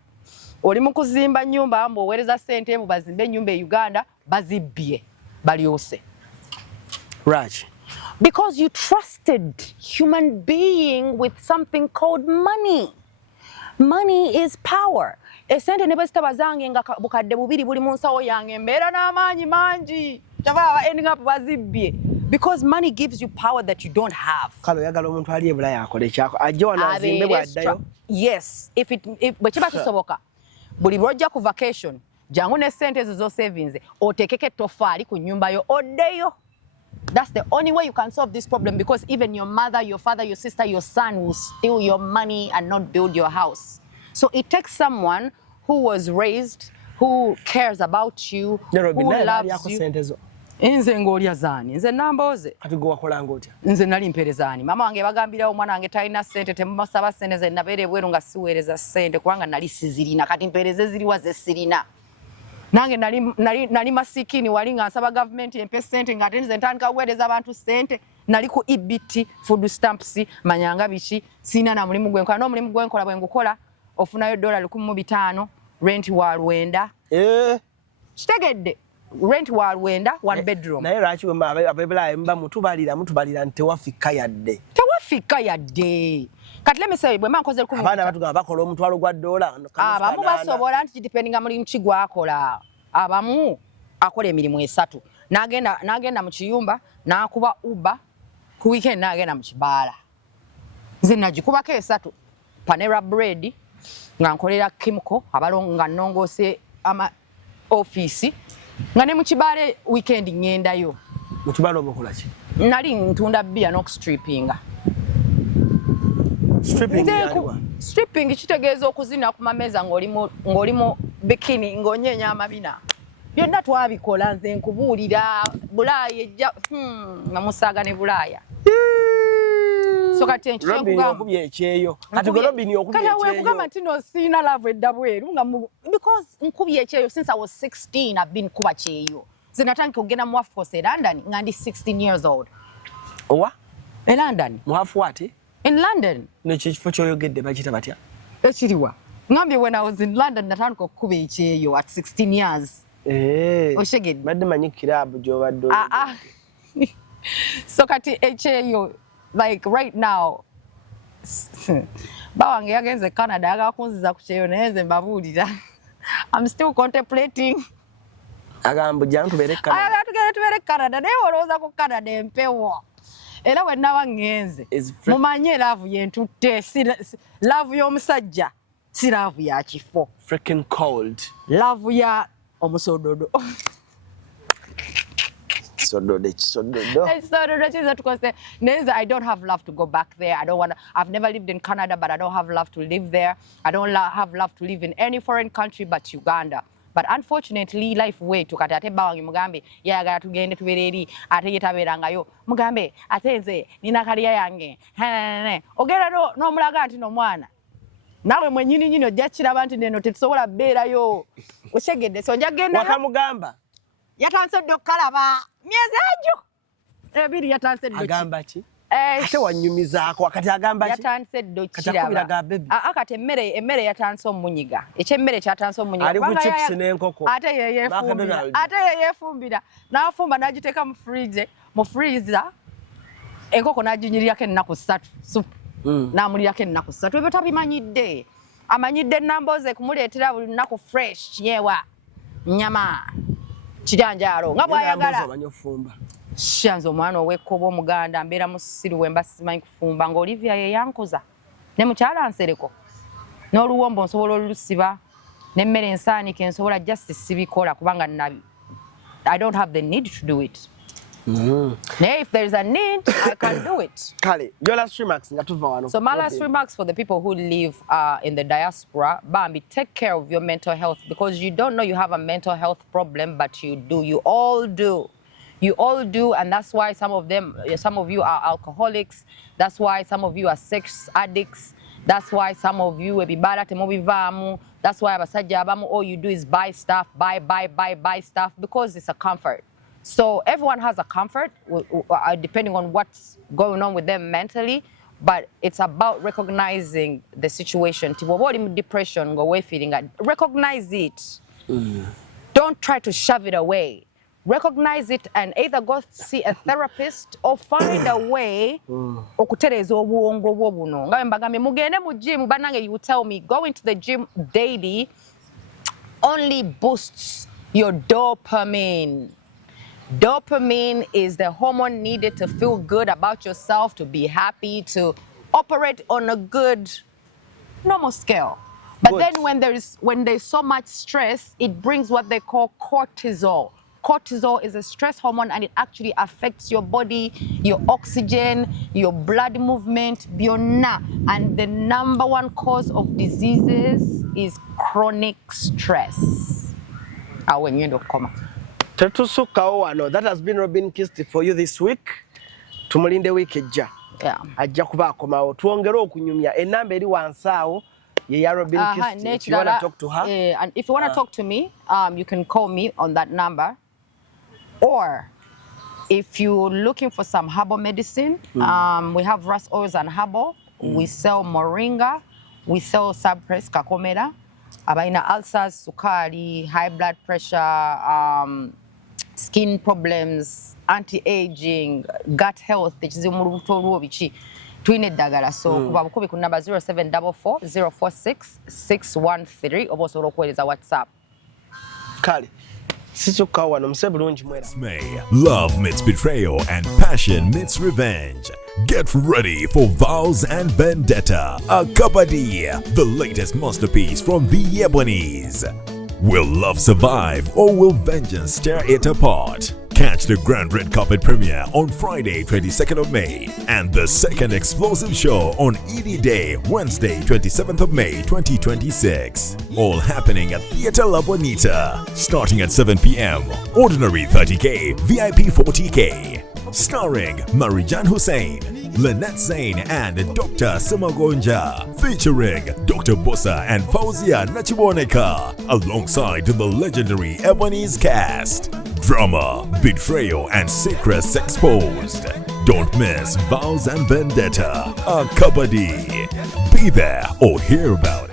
oli mu kuzimba nnyumba mbu oweereza ssente mu bazimbe ennyumba e Uganda bazibbye balyose Raj because you trusted human being with something called money. Money is power. Esente ne bwesitaba zange nga bukadde bubiri buli mu nsawo yange mbeera n'amaanyi mangi kyava ending up bazibbye because money gives you power that you don't have. Kalo yagala omuntu ali ebula akole kyako ajja wano azimbe bwaddayo. Yes, if bwe kiba kisoboka buli lwojja ku vacation jangu ne sente ezo zo savings oteekeko ettofaali ku nnyumba yo oddeyo. That's the only way you can solve this problem because even your mother, your father, your sister, your son will steal your money and not build your house. So it takes someone who was raised, who cares about you, who loves you. Nze ng'olya zaani, nze namboze. Kati gwe wakolanga otya? Nze nali mperezaani. Mama wange bagambirawo omwana wange talina ssente temumusaba ssente ze nabeera ebweru nga siweereza ssente kubanga nali sizirina kati mpereze ziriwa ze sirina. Nange nali masikini wali nga nsaba government empe ssente nga ate nze ntandika kuweereza abantu ssente nali ku EBT food stamps manyanga biki sina na mulimu gwenkola n'omulimu gwenkola bwe ngukola ofunayo $1,500 rent wa 9 kitegedde rent wa 9 one bedroom naye lwaki abebulaye mba mutubalira nti tewafika yadde kati lemese bwe mankoze ku abaana batugamba bakola omutwalo gwa $1 abamu basobola nti dependinga mulimu ki gwakola abamu akola emirimu 3 n'agenda mu kiyumba n'akuba Uber ku weekend n'agenda mu kibaala nze nagikubako 3 Panera bread nga nkolera Kimco abalonga nnongoose ama office nga ne mu kibaale weekend ngendayo mu kibaala omukola ki nali ntunda bia n'okstrippinga stripping kitegeeza okuzina ku mameza ng'oli mu bikini ng'onyeenya amabina byonna twabikola nze nkubuulira Bulaaya ejja nga musaaga ne Bulaaya so kati nkugambye ekyeyo kati Robin okubye ekyeyo kugamba nti no siina love edda bweru nga because nkubye ekyeyo since I was 16 I've been kuba kyeyo nze natandika okugenda mu Half Course e London nga ndi 16 years old owa e London mu Half what in London nekifo kyoyogedde bakita batya ekiriwa ngambye when I was in London natandika okukuba ekyeyo at 16 years oshegedde badde manyi club gy'obadde so kati ekyeyo like right now bawange yagenze Canada agakunziza ku kyeyo naye nze mbabuulira I'm still contemplating agambo jangu tubere Canada naye olowooza ku Canada empewo era we naba ngenze mumanye love yentutte love y'omusajja si love ya kifo freaking cold love ya omusododo sododo I don't have love to go back there. I've never lived in Canada, but I don't have love to live there. I don't have love to live in any foreign country but Uganda. But unfortunately, life way tukati ate bawange mugambe yayagala tugende tubereri ate yetaberangayo mugambe ate nze nina kaliya yange ogera no mulaga nti no mwana nawe mwenyini nyino jachira nti neno tetusobola beerayo oshegedde so njagenda wakamugamba yatanse dokkalaba myezi ajo ebiri yatanse agamba ki ate wanyumizaako akati agamba ki yatandise ddo kati akubiraga baby akati emmere yatandise omunyiga ekyemmere kyatandise omunyiga ali ku chips n'enkoko ate ye yeefumbira n'afumba n'agiteeka mu freezer enkoko n'aginyirirako ennaku 3 supu n'amulirako ennaku 3 ebyo tabimanyidde amanyidde Namboze kumuleetera buli nnaku fresh kinyeewa nyama kijanjaalo nga bw'ayagala shanzo omwana ow'ekkobo omuganda mbeera musiru wemba simanyi kufumba nga Olivia ye yankoza ne mukyala nsereko n'oluwombo nsobola olusiba n'emmere ensaanike nsobola just sibikola kubanga nabi I don't have the need to do it. If there is a need, I can do it. Kale, your last remarks nga tuva wano. So my last remarks for the people who live in the diaspora, Bambi, take care of your mental health because you don't know you have a mental health problem, but you do. You all do. You all do, and that's why some of you are alcoholics. That's why some of you are sex addicts. That's why some of you ebibala temubivamu. That's why abasajja abamu all you do is buy stuff, buy stuff because it's a comfort. So everyone has a comfort depending on what's going on with them mentally, but it's about recognizing the situation. Depression, recognize it. Don't try to shove it away. Recognize it and either go see a therapist or find a way okutereza obwongo bwo buno. Nga mbagambe mugende mu gym banange you tell me going to the gym daily only boosts your dopamine. Dopamine is the hormone needed to feel good about yourself, to be happy, to operate on a good normal scale. But then when there's so much stress, it brings what they call cortisol. Cortisol is a stress hormone and it actually affects your body, your oxygen, your blood movement, biona. And the number one cause of diseases is chronic stress. Tetusukawo wano. That has been Robin Kist for you this week. Tumulinde week ejja. Yeah. Ajja kuba akomawo. Tuongere okunyumya. Enamba eri wansawo ye ya Robin Kist. If you want to talk to her. And if you want to talk to me, you can call me on that number. Or if you're looking for some herbal medicine, we have Ras oils and herbal. We sell moringa. We sell cypress, kakomera. Abaina ulcers, sukari, high blood pressure, skin problems, anti-aging, gut health. Twine dagala. So kubabukubi ku number 0744 046 613. Oboso lokweleza WhatsApp. Kale. May love meets betrayal and passion meets revenge. Get ready for Vows and Vendetta, a Kabadi, the latest masterpiece from the Ebonies. Will love survive or will vengeance tear it apart? Catch the grand red carpet premiere on Friday, 22nd of May, and the second explosive show on ED Day, Wednesday, 27th of May, 2026. All happening at Theatre La Bonita, starting at 7 p.m. Ordinary 30K, VIP 40K. Starring Marijan Hussein, Lynette Zain, and Dr. Samagonja. Featuring Dr. Bossa and Fauzia Nachiboneka, alongside the legendary Ebony's cast. Drama, betrayal, and secrets exposed. Don't miss Vows and Vendetta, a Kabadi. Be there or hear about